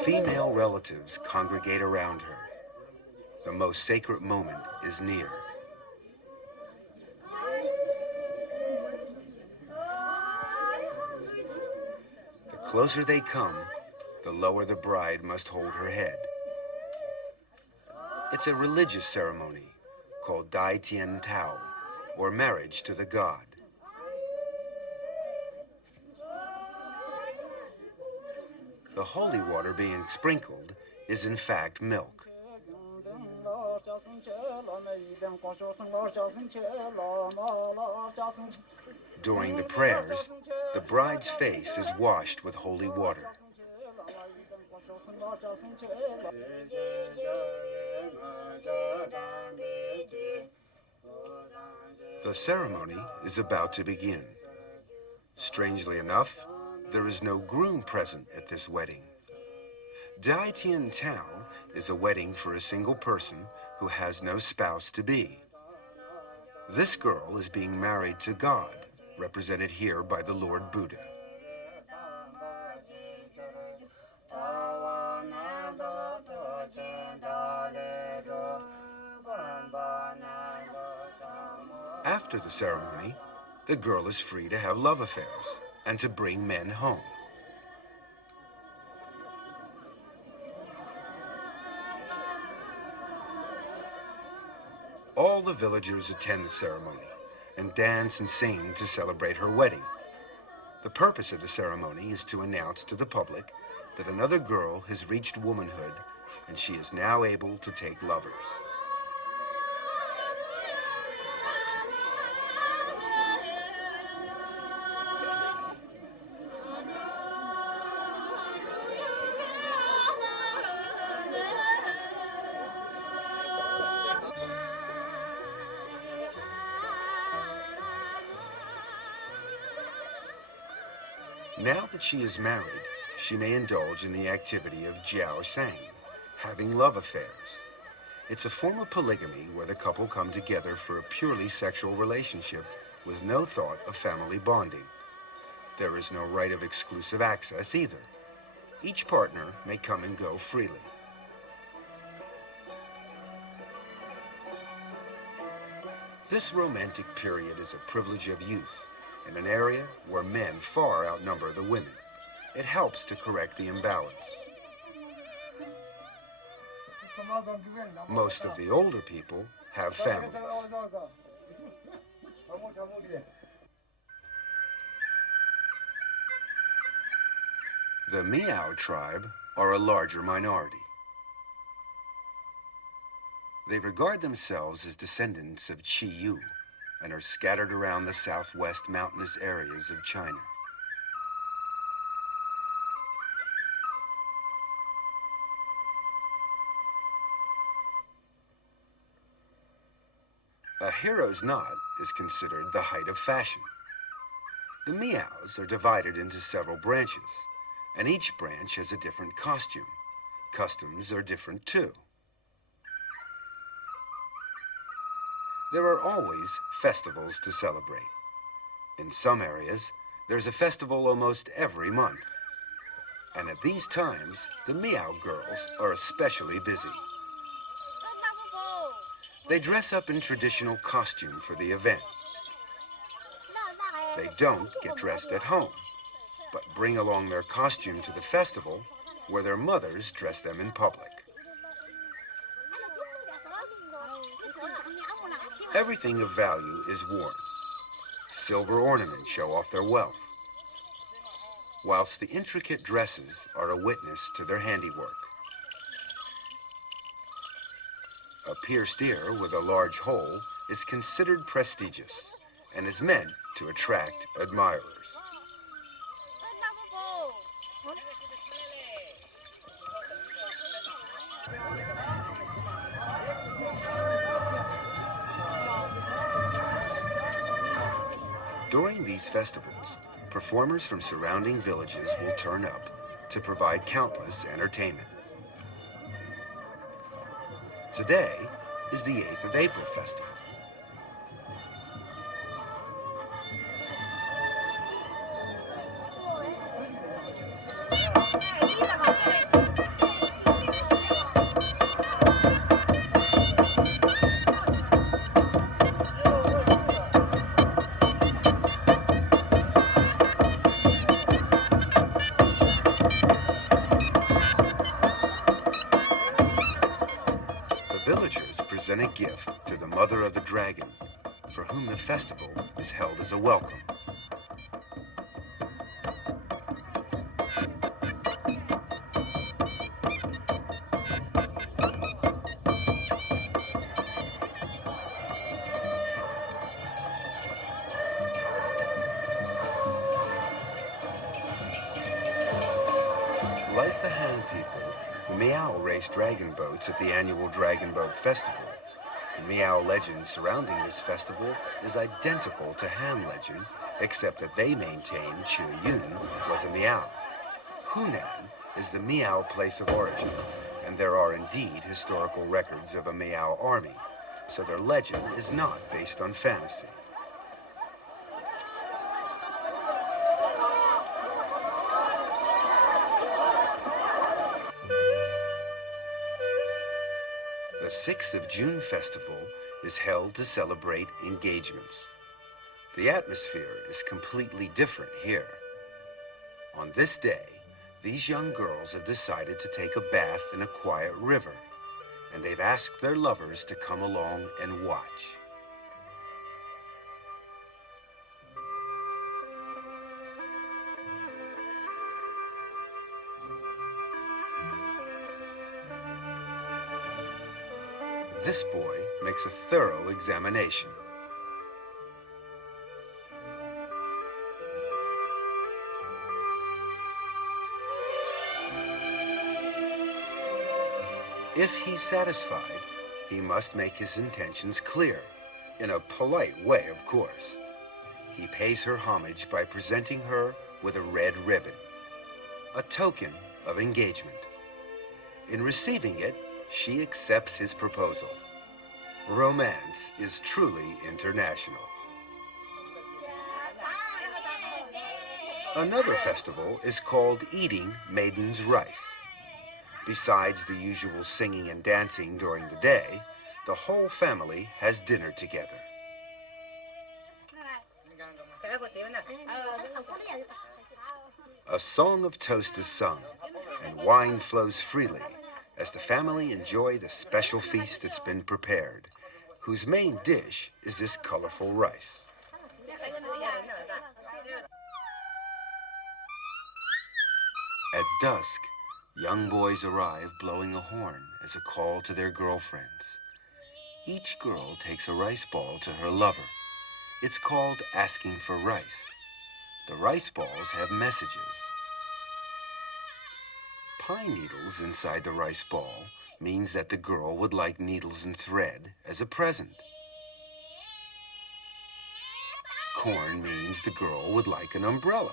Female relatives congregate around her. The most sacred moment is near. The closer they come, the lower the bride must hold her head. It's a religious ceremony called Dai Tian Tao, or marriage to the god. The holy water being sprinkled is in fact milk. During the prayers, the bride's face is washed with holy water. The ceremony is about to begin. Strangely enough, there is no groom present at this wedding. Dai Tian Tao is a wedding for a single person who has no spouse-to-be. This girl is being married to God, represented here by the Lord Buddha. After the ceremony, the girl is free to have love affairs and to bring men home. All the villagers attend the ceremony and dance and sing to celebrate her wedding. The purpose of the ceremony is to announce to the public that another girl has reached womanhood and she is now able to take lovers. Now that she is married, she may indulge in the activity of jiao shang, having love affairs. It's a form of polygamy where the couple come together for a purely sexual relationship with no thought of family bonding. There is no right of exclusive access either. Each partner may come and go freely. This romantic period is a privilege of youth in an area where men far outnumber the women. It helps to correct the imbalance. Most of the older people have families. The Miao tribe are a larger minority. They regard themselves as descendants of Qi Yu and are scattered around the southwest mountainous areas of China. A hero's knot is considered the height of fashion. The Miaos are divided into several branches, and each branch has a different costume. Customs are different too. There are always festivals to celebrate. In some areas, there's a festival almost every month. And at these times, the Miao girls are especially busy. They dress up in traditional costume for the event. They don't get dressed at home, but bring along their costume to the festival where their mothers dress them in public. Everything of value is worn. Silver ornaments show off their wealth, whilst the intricate dresses are a witness to their handiwork. A pierced ear with a large hole is considered prestigious and is meant to attract admirers. During these festivals, performers from surrounding villages will turn up to provide countless entertainment. Today is the 8th of April festival. Villagers present a gift to the mother of the dragon, for whom the festival is held as a welcome. Like the Han people, the Miao race dragon boats at the annual Dragon Boat Festival. The Miao legend surrounding this festival is identical to Han legend, except that they maintain Qi Yun was a Miao. Hunan is the Miao place of origin, and there are indeed historical records of a Miao army, so their legend is not based on fantasy. The 6th of June festival is held to celebrate engagements. The atmosphere is completely different here. On this day, these young girls have decided to take a bath in a quiet river, and they've asked their lovers to come along and watch. This boy makes a thorough examination. If he's satisfied, he must make his intentions clear, in a polite way, of course. He pays her homage by presenting her with a red ribbon, a token of engagement. In receiving it, she accepts his proposal. Romance is truly international. Another festival is called Eating Maiden's Rice. Besides the usual singing and dancing during the day, the whole family has dinner together. A song of toast is sung, and wine flows freely as the family enjoy the special feast that's been prepared, whose main dish is this colorful rice. At dusk, young boys arrive blowing a horn as a call to their girlfriends. Each girl takes a rice ball to her lover. It's called asking for rice. The rice balls have messages. Pine needles inside the rice ball means that the girl would like needles and thread as a present. Corn means the girl would like an umbrella.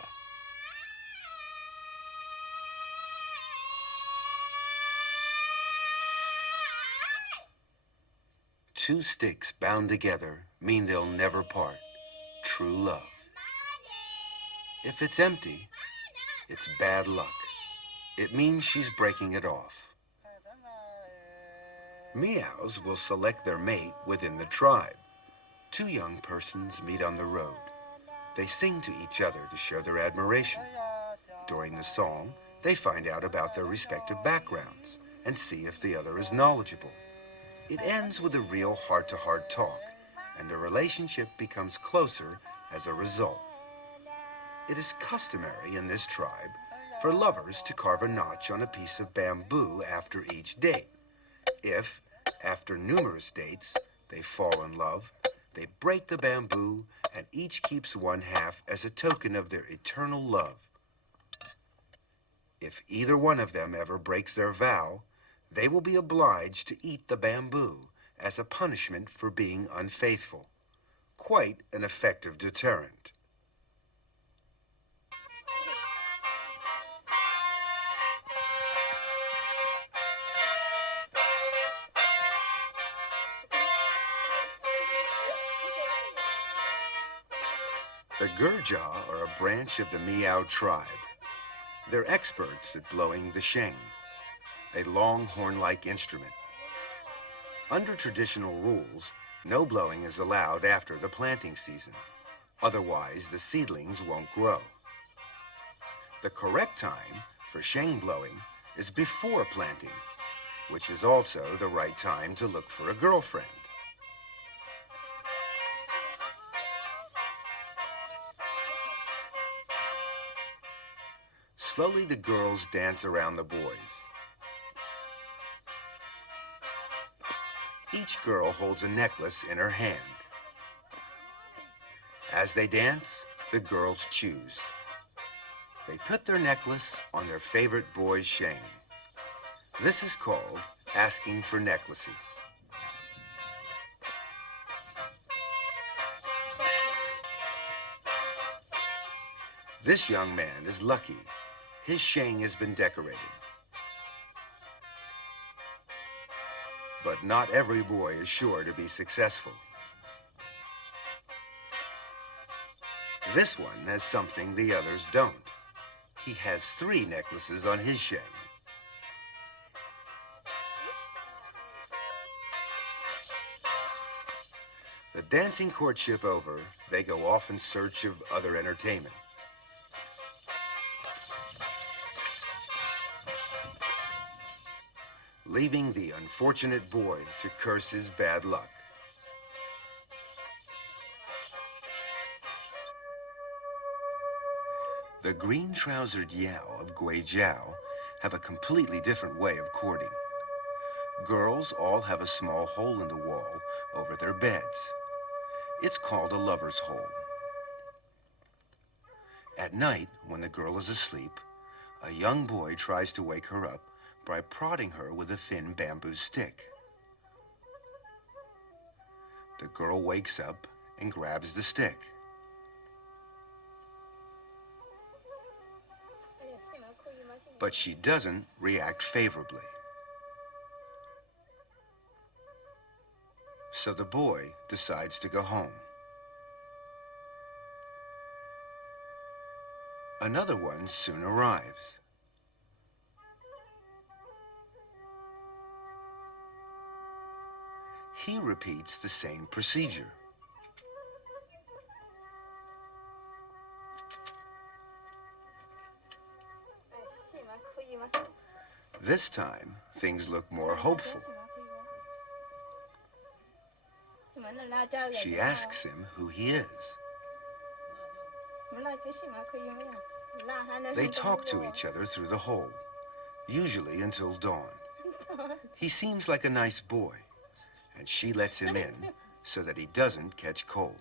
Two sticks bound together mean they'll never part. True love. If it's empty, it's bad luck. It means she's breaking it off. Meows will select their mate within the tribe. Two young persons meet on the road. They sing to each other to show their admiration. During the song, they find out about their respective backgrounds and see if the other is knowledgeable. It ends with a real heart-to-heart talk, and the relationship becomes closer as a result. It is customary in this tribe for lovers to carve a notch on a piece of bamboo after each date. If, after numerous dates, they fall in love, they break the bamboo and each keeps one half as a token of their eternal love. If either one of them ever breaks their vow, they will be obliged to eat the bamboo as a punishment for being unfaithful. Quite an effective deterrent. The Gurja are a branch of the Miao tribe. They're experts at blowing the sheng, a long horn-like instrument. Under traditional rules, no blowing is allowed after the planting season. Otherwise, the seedlings won't grow. The correct time for sheng blowing is before planting, which is also the right time to look for a girlfriend. Slowly, the girls dance around the boys. Each girl holds a necklace in her hand. As they dance, the girls choose. They put their necklace on their favorite boy's sheng. This is called asking for necklaces. This young man is lucky. His sheng has been decorated. But not every boy is sure to be successful. This one has something the others don't. He has 3 necklaces on his sheng. The dancing courtship over, they go off in search of other entertainment. Leaving the unfortunate boy to curse his bad luck. The green-trousered Yao of Guijiao have a completely different way of courting. Girls all have a small hole in the wall over their beds. It's called a lover's hole. At night, when the girl is asleep, a young boy tries to wake her up by prodding her with a thin bamboo stick. The girl wakes up and grabs the stick. But she doesn't react favorably. So the boy decides to go home. Another one soon arrives. He repeats the same procedure. This time, things look more hopeful. She asks him who he is. They talk to each other through the hole, usually until dawn. He seems like a nice boy, and she lets him in so that he doesn't catch cold.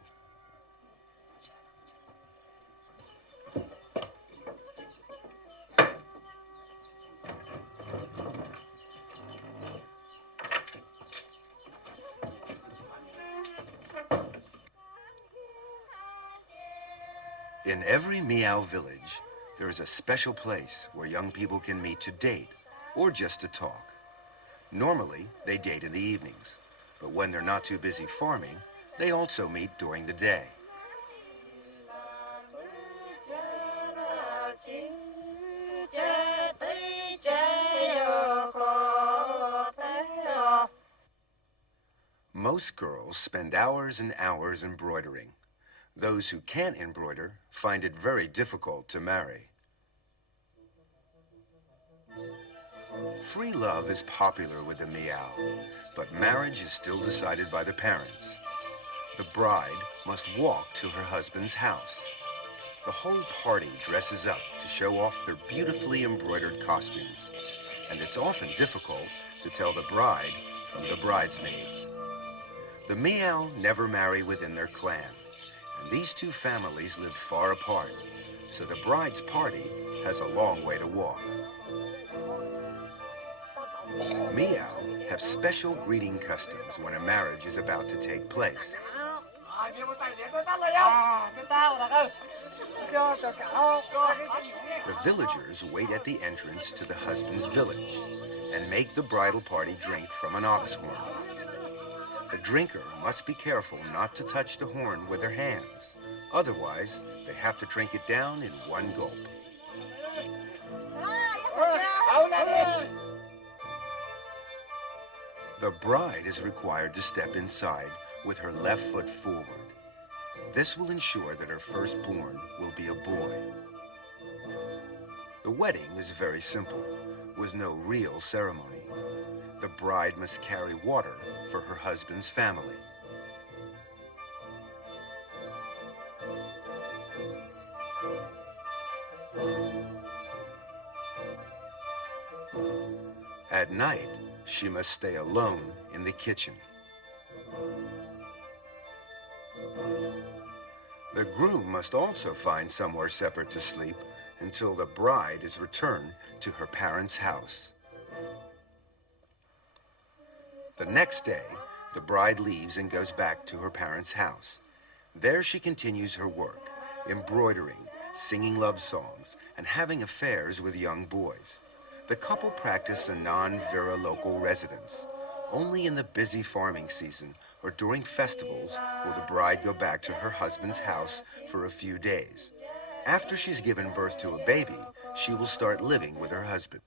In every Miao village, there is a special place where young people can meet to date or just to talk. Normally, they date in the evenings, but when they're not too busy farming, they also meet during the day. Most girls spend hours and hours embroidering. Those who can't embroider find it very difficult to marry. Free love is popular with the Miao, but marriage is still decided by the parents. The bride must walk to her husband's house. The whole party dresses up to show off their beautifully embroidered costumes, and it's often difficult to tell the bride from the bridesmaids. The Miao never marry within their clan, and these two families live far apart, so the bride's party has a long way to walk. Miao have special greeting customs when a marriage is about to take place. The villagers wait at the entrance to the husband's village and make the bridal party drink from an ox horn. The drinker must be careful not to touch the horn with their hands. Otherwise, they have to drink it down in one gulp. The bride is required to step inside with her left foot forward. This will ensure that her firstborn will be a boy. The wedding is very simple, with no real ceremony. The bride must carry water for her husband's family. At night, she must stay alone in the kitchen. The groom must also find somewhere separate to sleep until the bride is returned to her parents' house. The next day, the bride leaves and goes back to her parents' house. There she continues her work, embroidering, singing love songs, and having affairs with young boys. The couple practice a non-vira local residence. Only in the busy farming season or during festivals will the bride go back to her husband's house for a few days. After she's given birth to a baby, she will start living with her husband.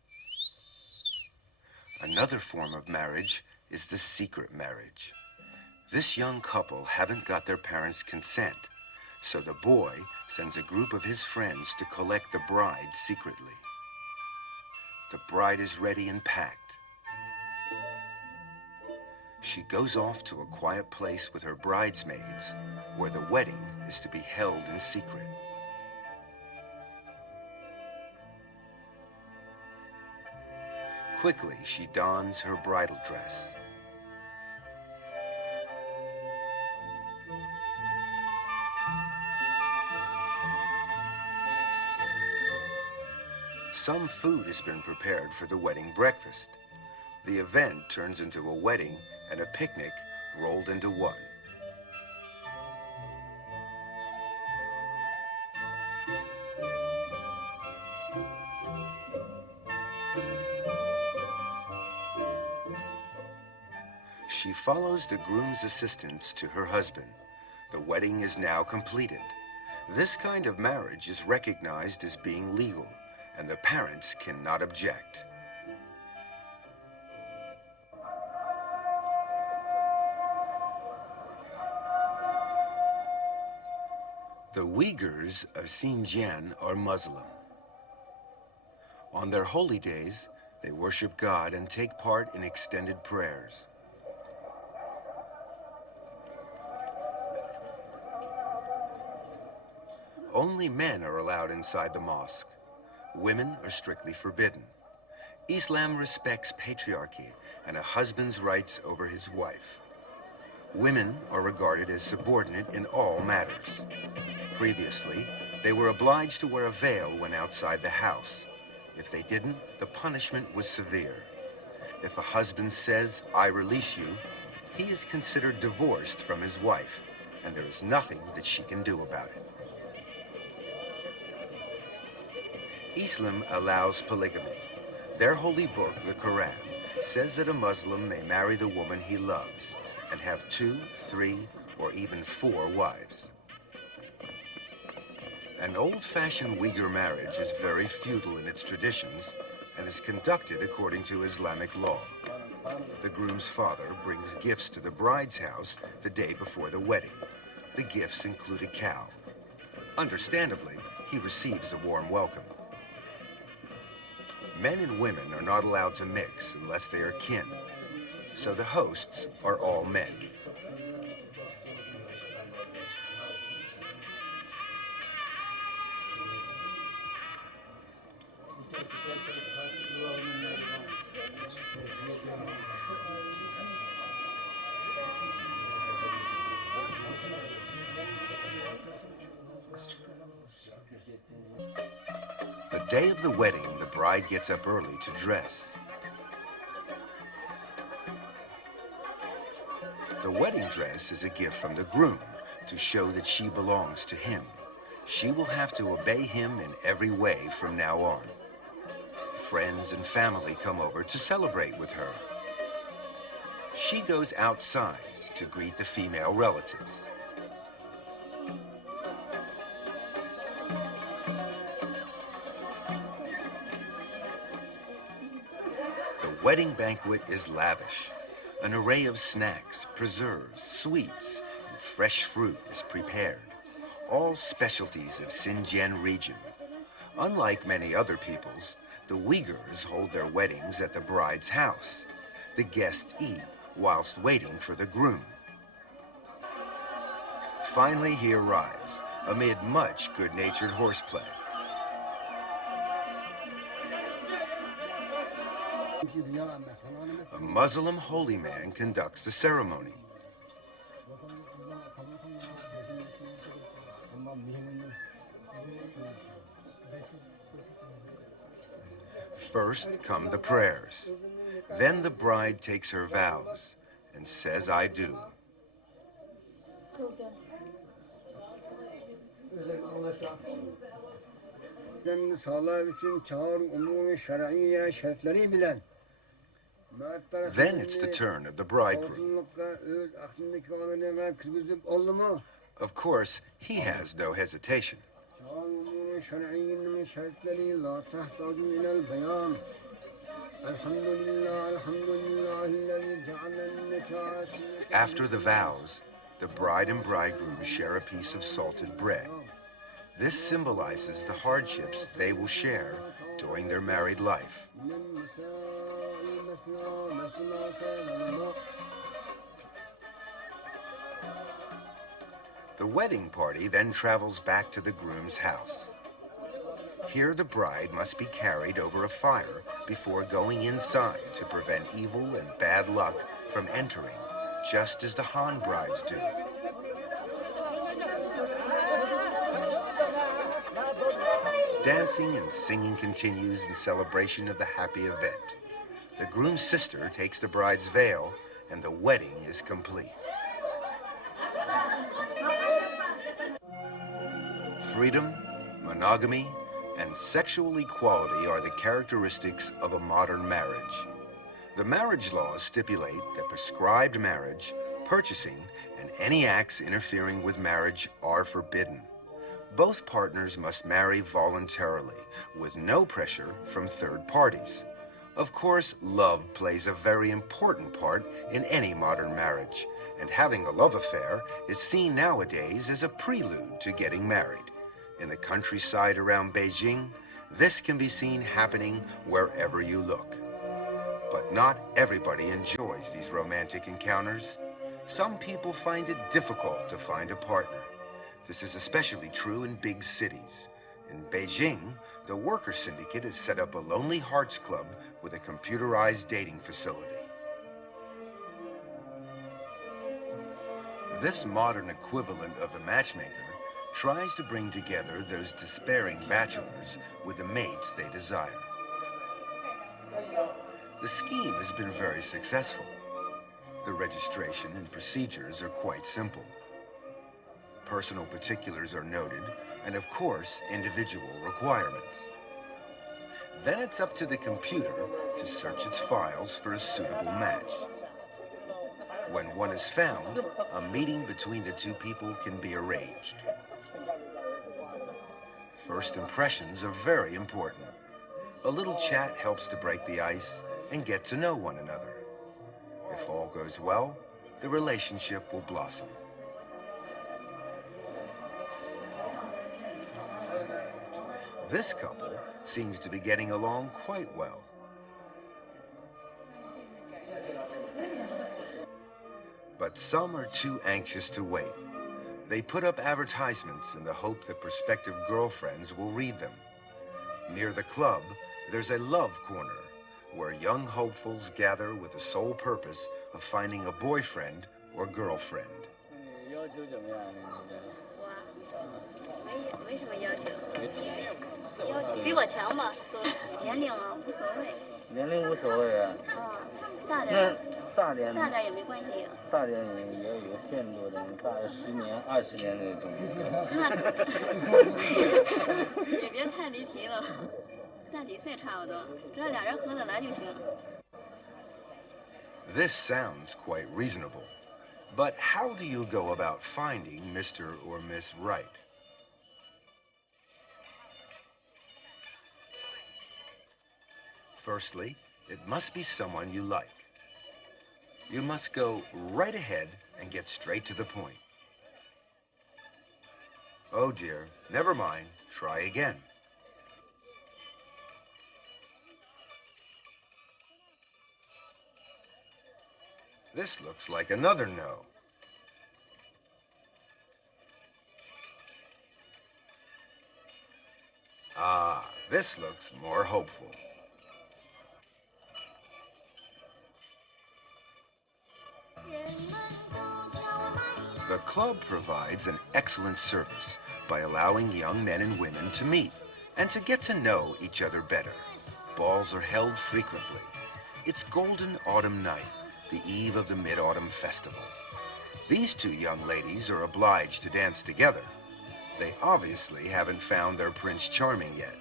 Another form of marriage is the secret marriage. This young couple haven't got their parents' consent, so the boy sends a group of his friends to collect the bride secretly. The bride is ready and packed. She goes off to a quiet place with her bridesmaids, where the wedding is to be held in secret. Quickly, she dons her bridal dress. Some food has been prepared for the wedding breakfast. The event turns into a wedding and a picnic rolled into one. She follows the groom's assistants to her husband. The wedding is now completed. This kind of marriage is recognized as being legal, and the parents cannot object. The Uyghurs of Xinjiang are Muslim. On their holy days, They worship God and take part in extended prayers. Only men are allowed inside the mosque. Women are strictly forbidden. Islam respects patriarchy and a husband's rights over his wife. Women are regarded as subordinate in all matters. Previously, they were obliged to wear a veil when outside the house. If they didn't, the punishment was severe. If a husband says, "I release you," he is considered divorced from his wife, and there is nothing that she can do about it. Islam allows polygamy. Their holy book, the Quran, says that a Muslim may marry the woman he loves and have 2, 3, or even 4 wives. An old-fashioned Uyghur marriage is very feudal in its traditions and is conducted according to Islamic law. The groom's father brings gifts to the bride's house the day before the wedding. The gifts include a cow. Understandably, he receives a warm welcome. Men and women are not allowed to mix unless they are kin, so the hosts are all men. The day of the wedding, the bride gets up early to dress. The wedding dress is a gift from the groom to show that she belongs to him. She will have to obey him in every way from now on. Friends and family come over to celebrate with her. She goes outside to greet the female relatives. The wedding banquet is lavish. An array of snacks, preserves, sweets, and fresh fruit is prepared, all specialties of Xinjiang region. Unlike many other peoples, the Uyghurs hold their weddings at the bride's house. The guests eat whilst waiting for the groom. Finally, he arrives, amid much good-natured horseplay. A Muslim holy man conducts the ceremony. First come the prayers. Then the bride takes her vows and says, "I do." Then it's the turn of the bridegroom. Of course, he has no hesitation. After the vows, the bride and bridegroom share a piece of salted bread. This symbolizes the hardships they will share during their married life. The wedding party then travels back to the groom's house. Here the bride must be carried over a fire before going inside to prevent evil and bad luck from entering, just as the Han brides do. Dancing and singing continues in celebration of the happy event. The groom's sister takes the bride's veil, and the wedding is complete. Freedom, monogamy, and sexual equality are the characteristics of a modern marriage. The marriage laws stipulate that prescribed marriage, purchasing, and any acts interfering with marriage are forbidden. Both partners must marry voluntarily, with no pressure from third parties. Of course, love plays a very important part in any modern marriage, and having a love affair is seen nowadays as a prelude to getting married. In the countryside around Beijing, this can be seen happening wherever you look. Not everybody enjoys these romantic encounters. Some people find it difficult to find a partner. This is especially true in big cities. In Beijing, the worker syndicate has set up a Lonely Hearts Club with a computerized dating facility. This modern equivalent of the matchmaker tries to bring together those despairing bachelors with the mates they desire. The scheme has been very successful. The registration and procedures are quite simple. Personal particulars are noted, and of course, individual requirements. Then it's up to the computer to search its files for a suitable match. When one is found, a meeting between the two people can be arranged. First impressions are very important. A little chat helps to break the ice and get to know one another. If all goes well, the relationship will blossom. This couple seems to be getting along quite well. But some are too anxious to wait. They put up advertisements in the hope that prospective girlfriends will read them. Near the club, there's a love corner where young hopefuls gather with the sole purpose of finding a boyfriend or girlfriend. 没什么要求，要求比我强吧，都年龄啊无所谓。年龄无所谓啊。大点。大点也没关系。大点也有限度的，大10年、20年那种。那也别太离题了，大几岁差不多，只要俩人合得来就行。This sounds quite reasonable, but how do you go about finding Mr. or Miss Right? Firstly, it must be someone you like. You must go right ahead and get straight to the point. Oh dear, never mind, try again. This looks like another no. Ah, this looks more hopeful. The club provides an excellent service by allowing young men and women to meet and to get to know each other better. Balls are held frequently. It's Golden Autumn Night, the eve of the Mid-Autumn Festival. These two young ladies are obliged to dance together. They obviously haven't found their Prince Charming yet.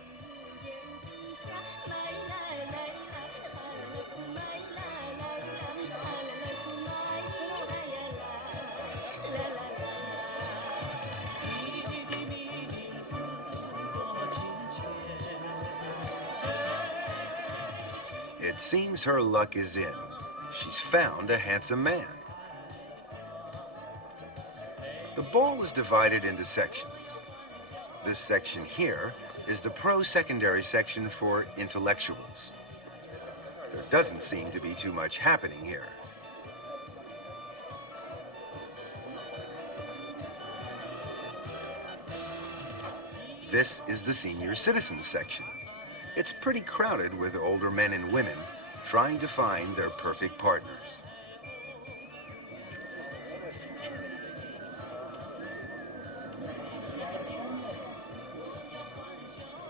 It seems her luck is in. She's found a handsome man. The ball is divided into sections. This section here is the pro-secondary section for intellectuals. There doesn't seem to be too much happening here. This is the senior citizen section. It's pretty crowded with older men and women trying to find their perfect partners.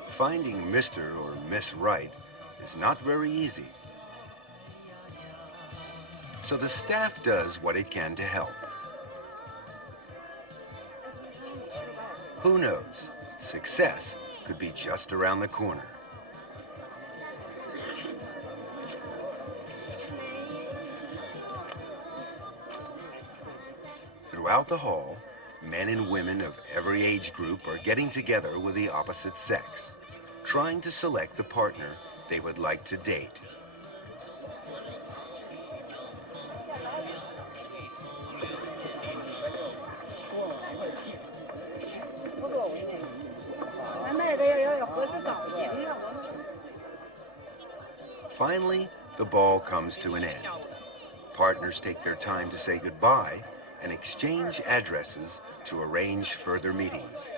Finding Mr. or Miss Right is not very easy. So the staff does what it can to help. Who knows? Success could be just around the corner. Throughout the hall, men and women of every age group are getting together with the opposite sex, trying to select the partner they would like to date. Finally, The ball comes to an end. Partners take their time to say goodbye and exchange addresses to arrange further meetings.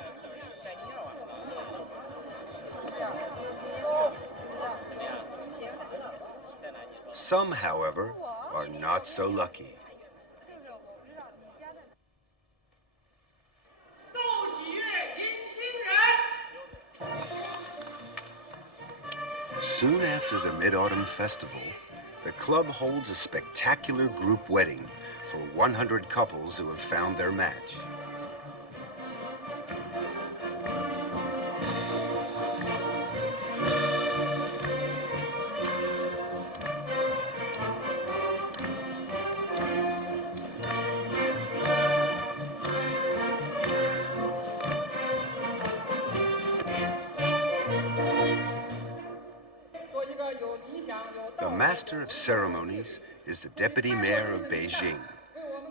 Some, however, are not so lucky. Soon after the Mid-Autumn Festival, the club holds a spectacular group wedding for 100 couples who have found their match. The master of ceremonies is the deputy mayor of Beijing.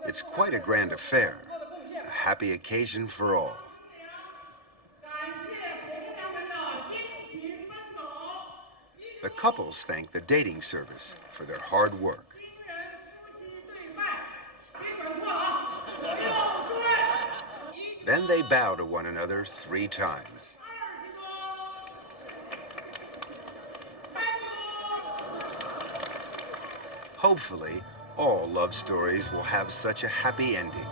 It's quite a grand affair, a happy occasion for all. The couples thank the dating service for their hard work. Then they bow to one another 3 times. Hopefully, all love stories will have such a happy ending.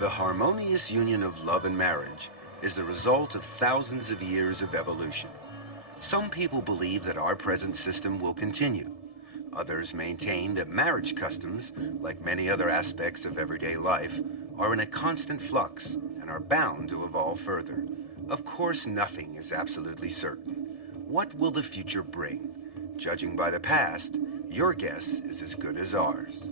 The harmonious union of love and marriage is the result of thousands of years of evolution. Some people believe that our present system will continue. Others maintain that marriage customs, like many other aspects of everyday life, are in a constant flux and are bound to evolve further. Of course, nothing is absolutely certain. What will the future bring? Judging by the past, your guess is as good as ours.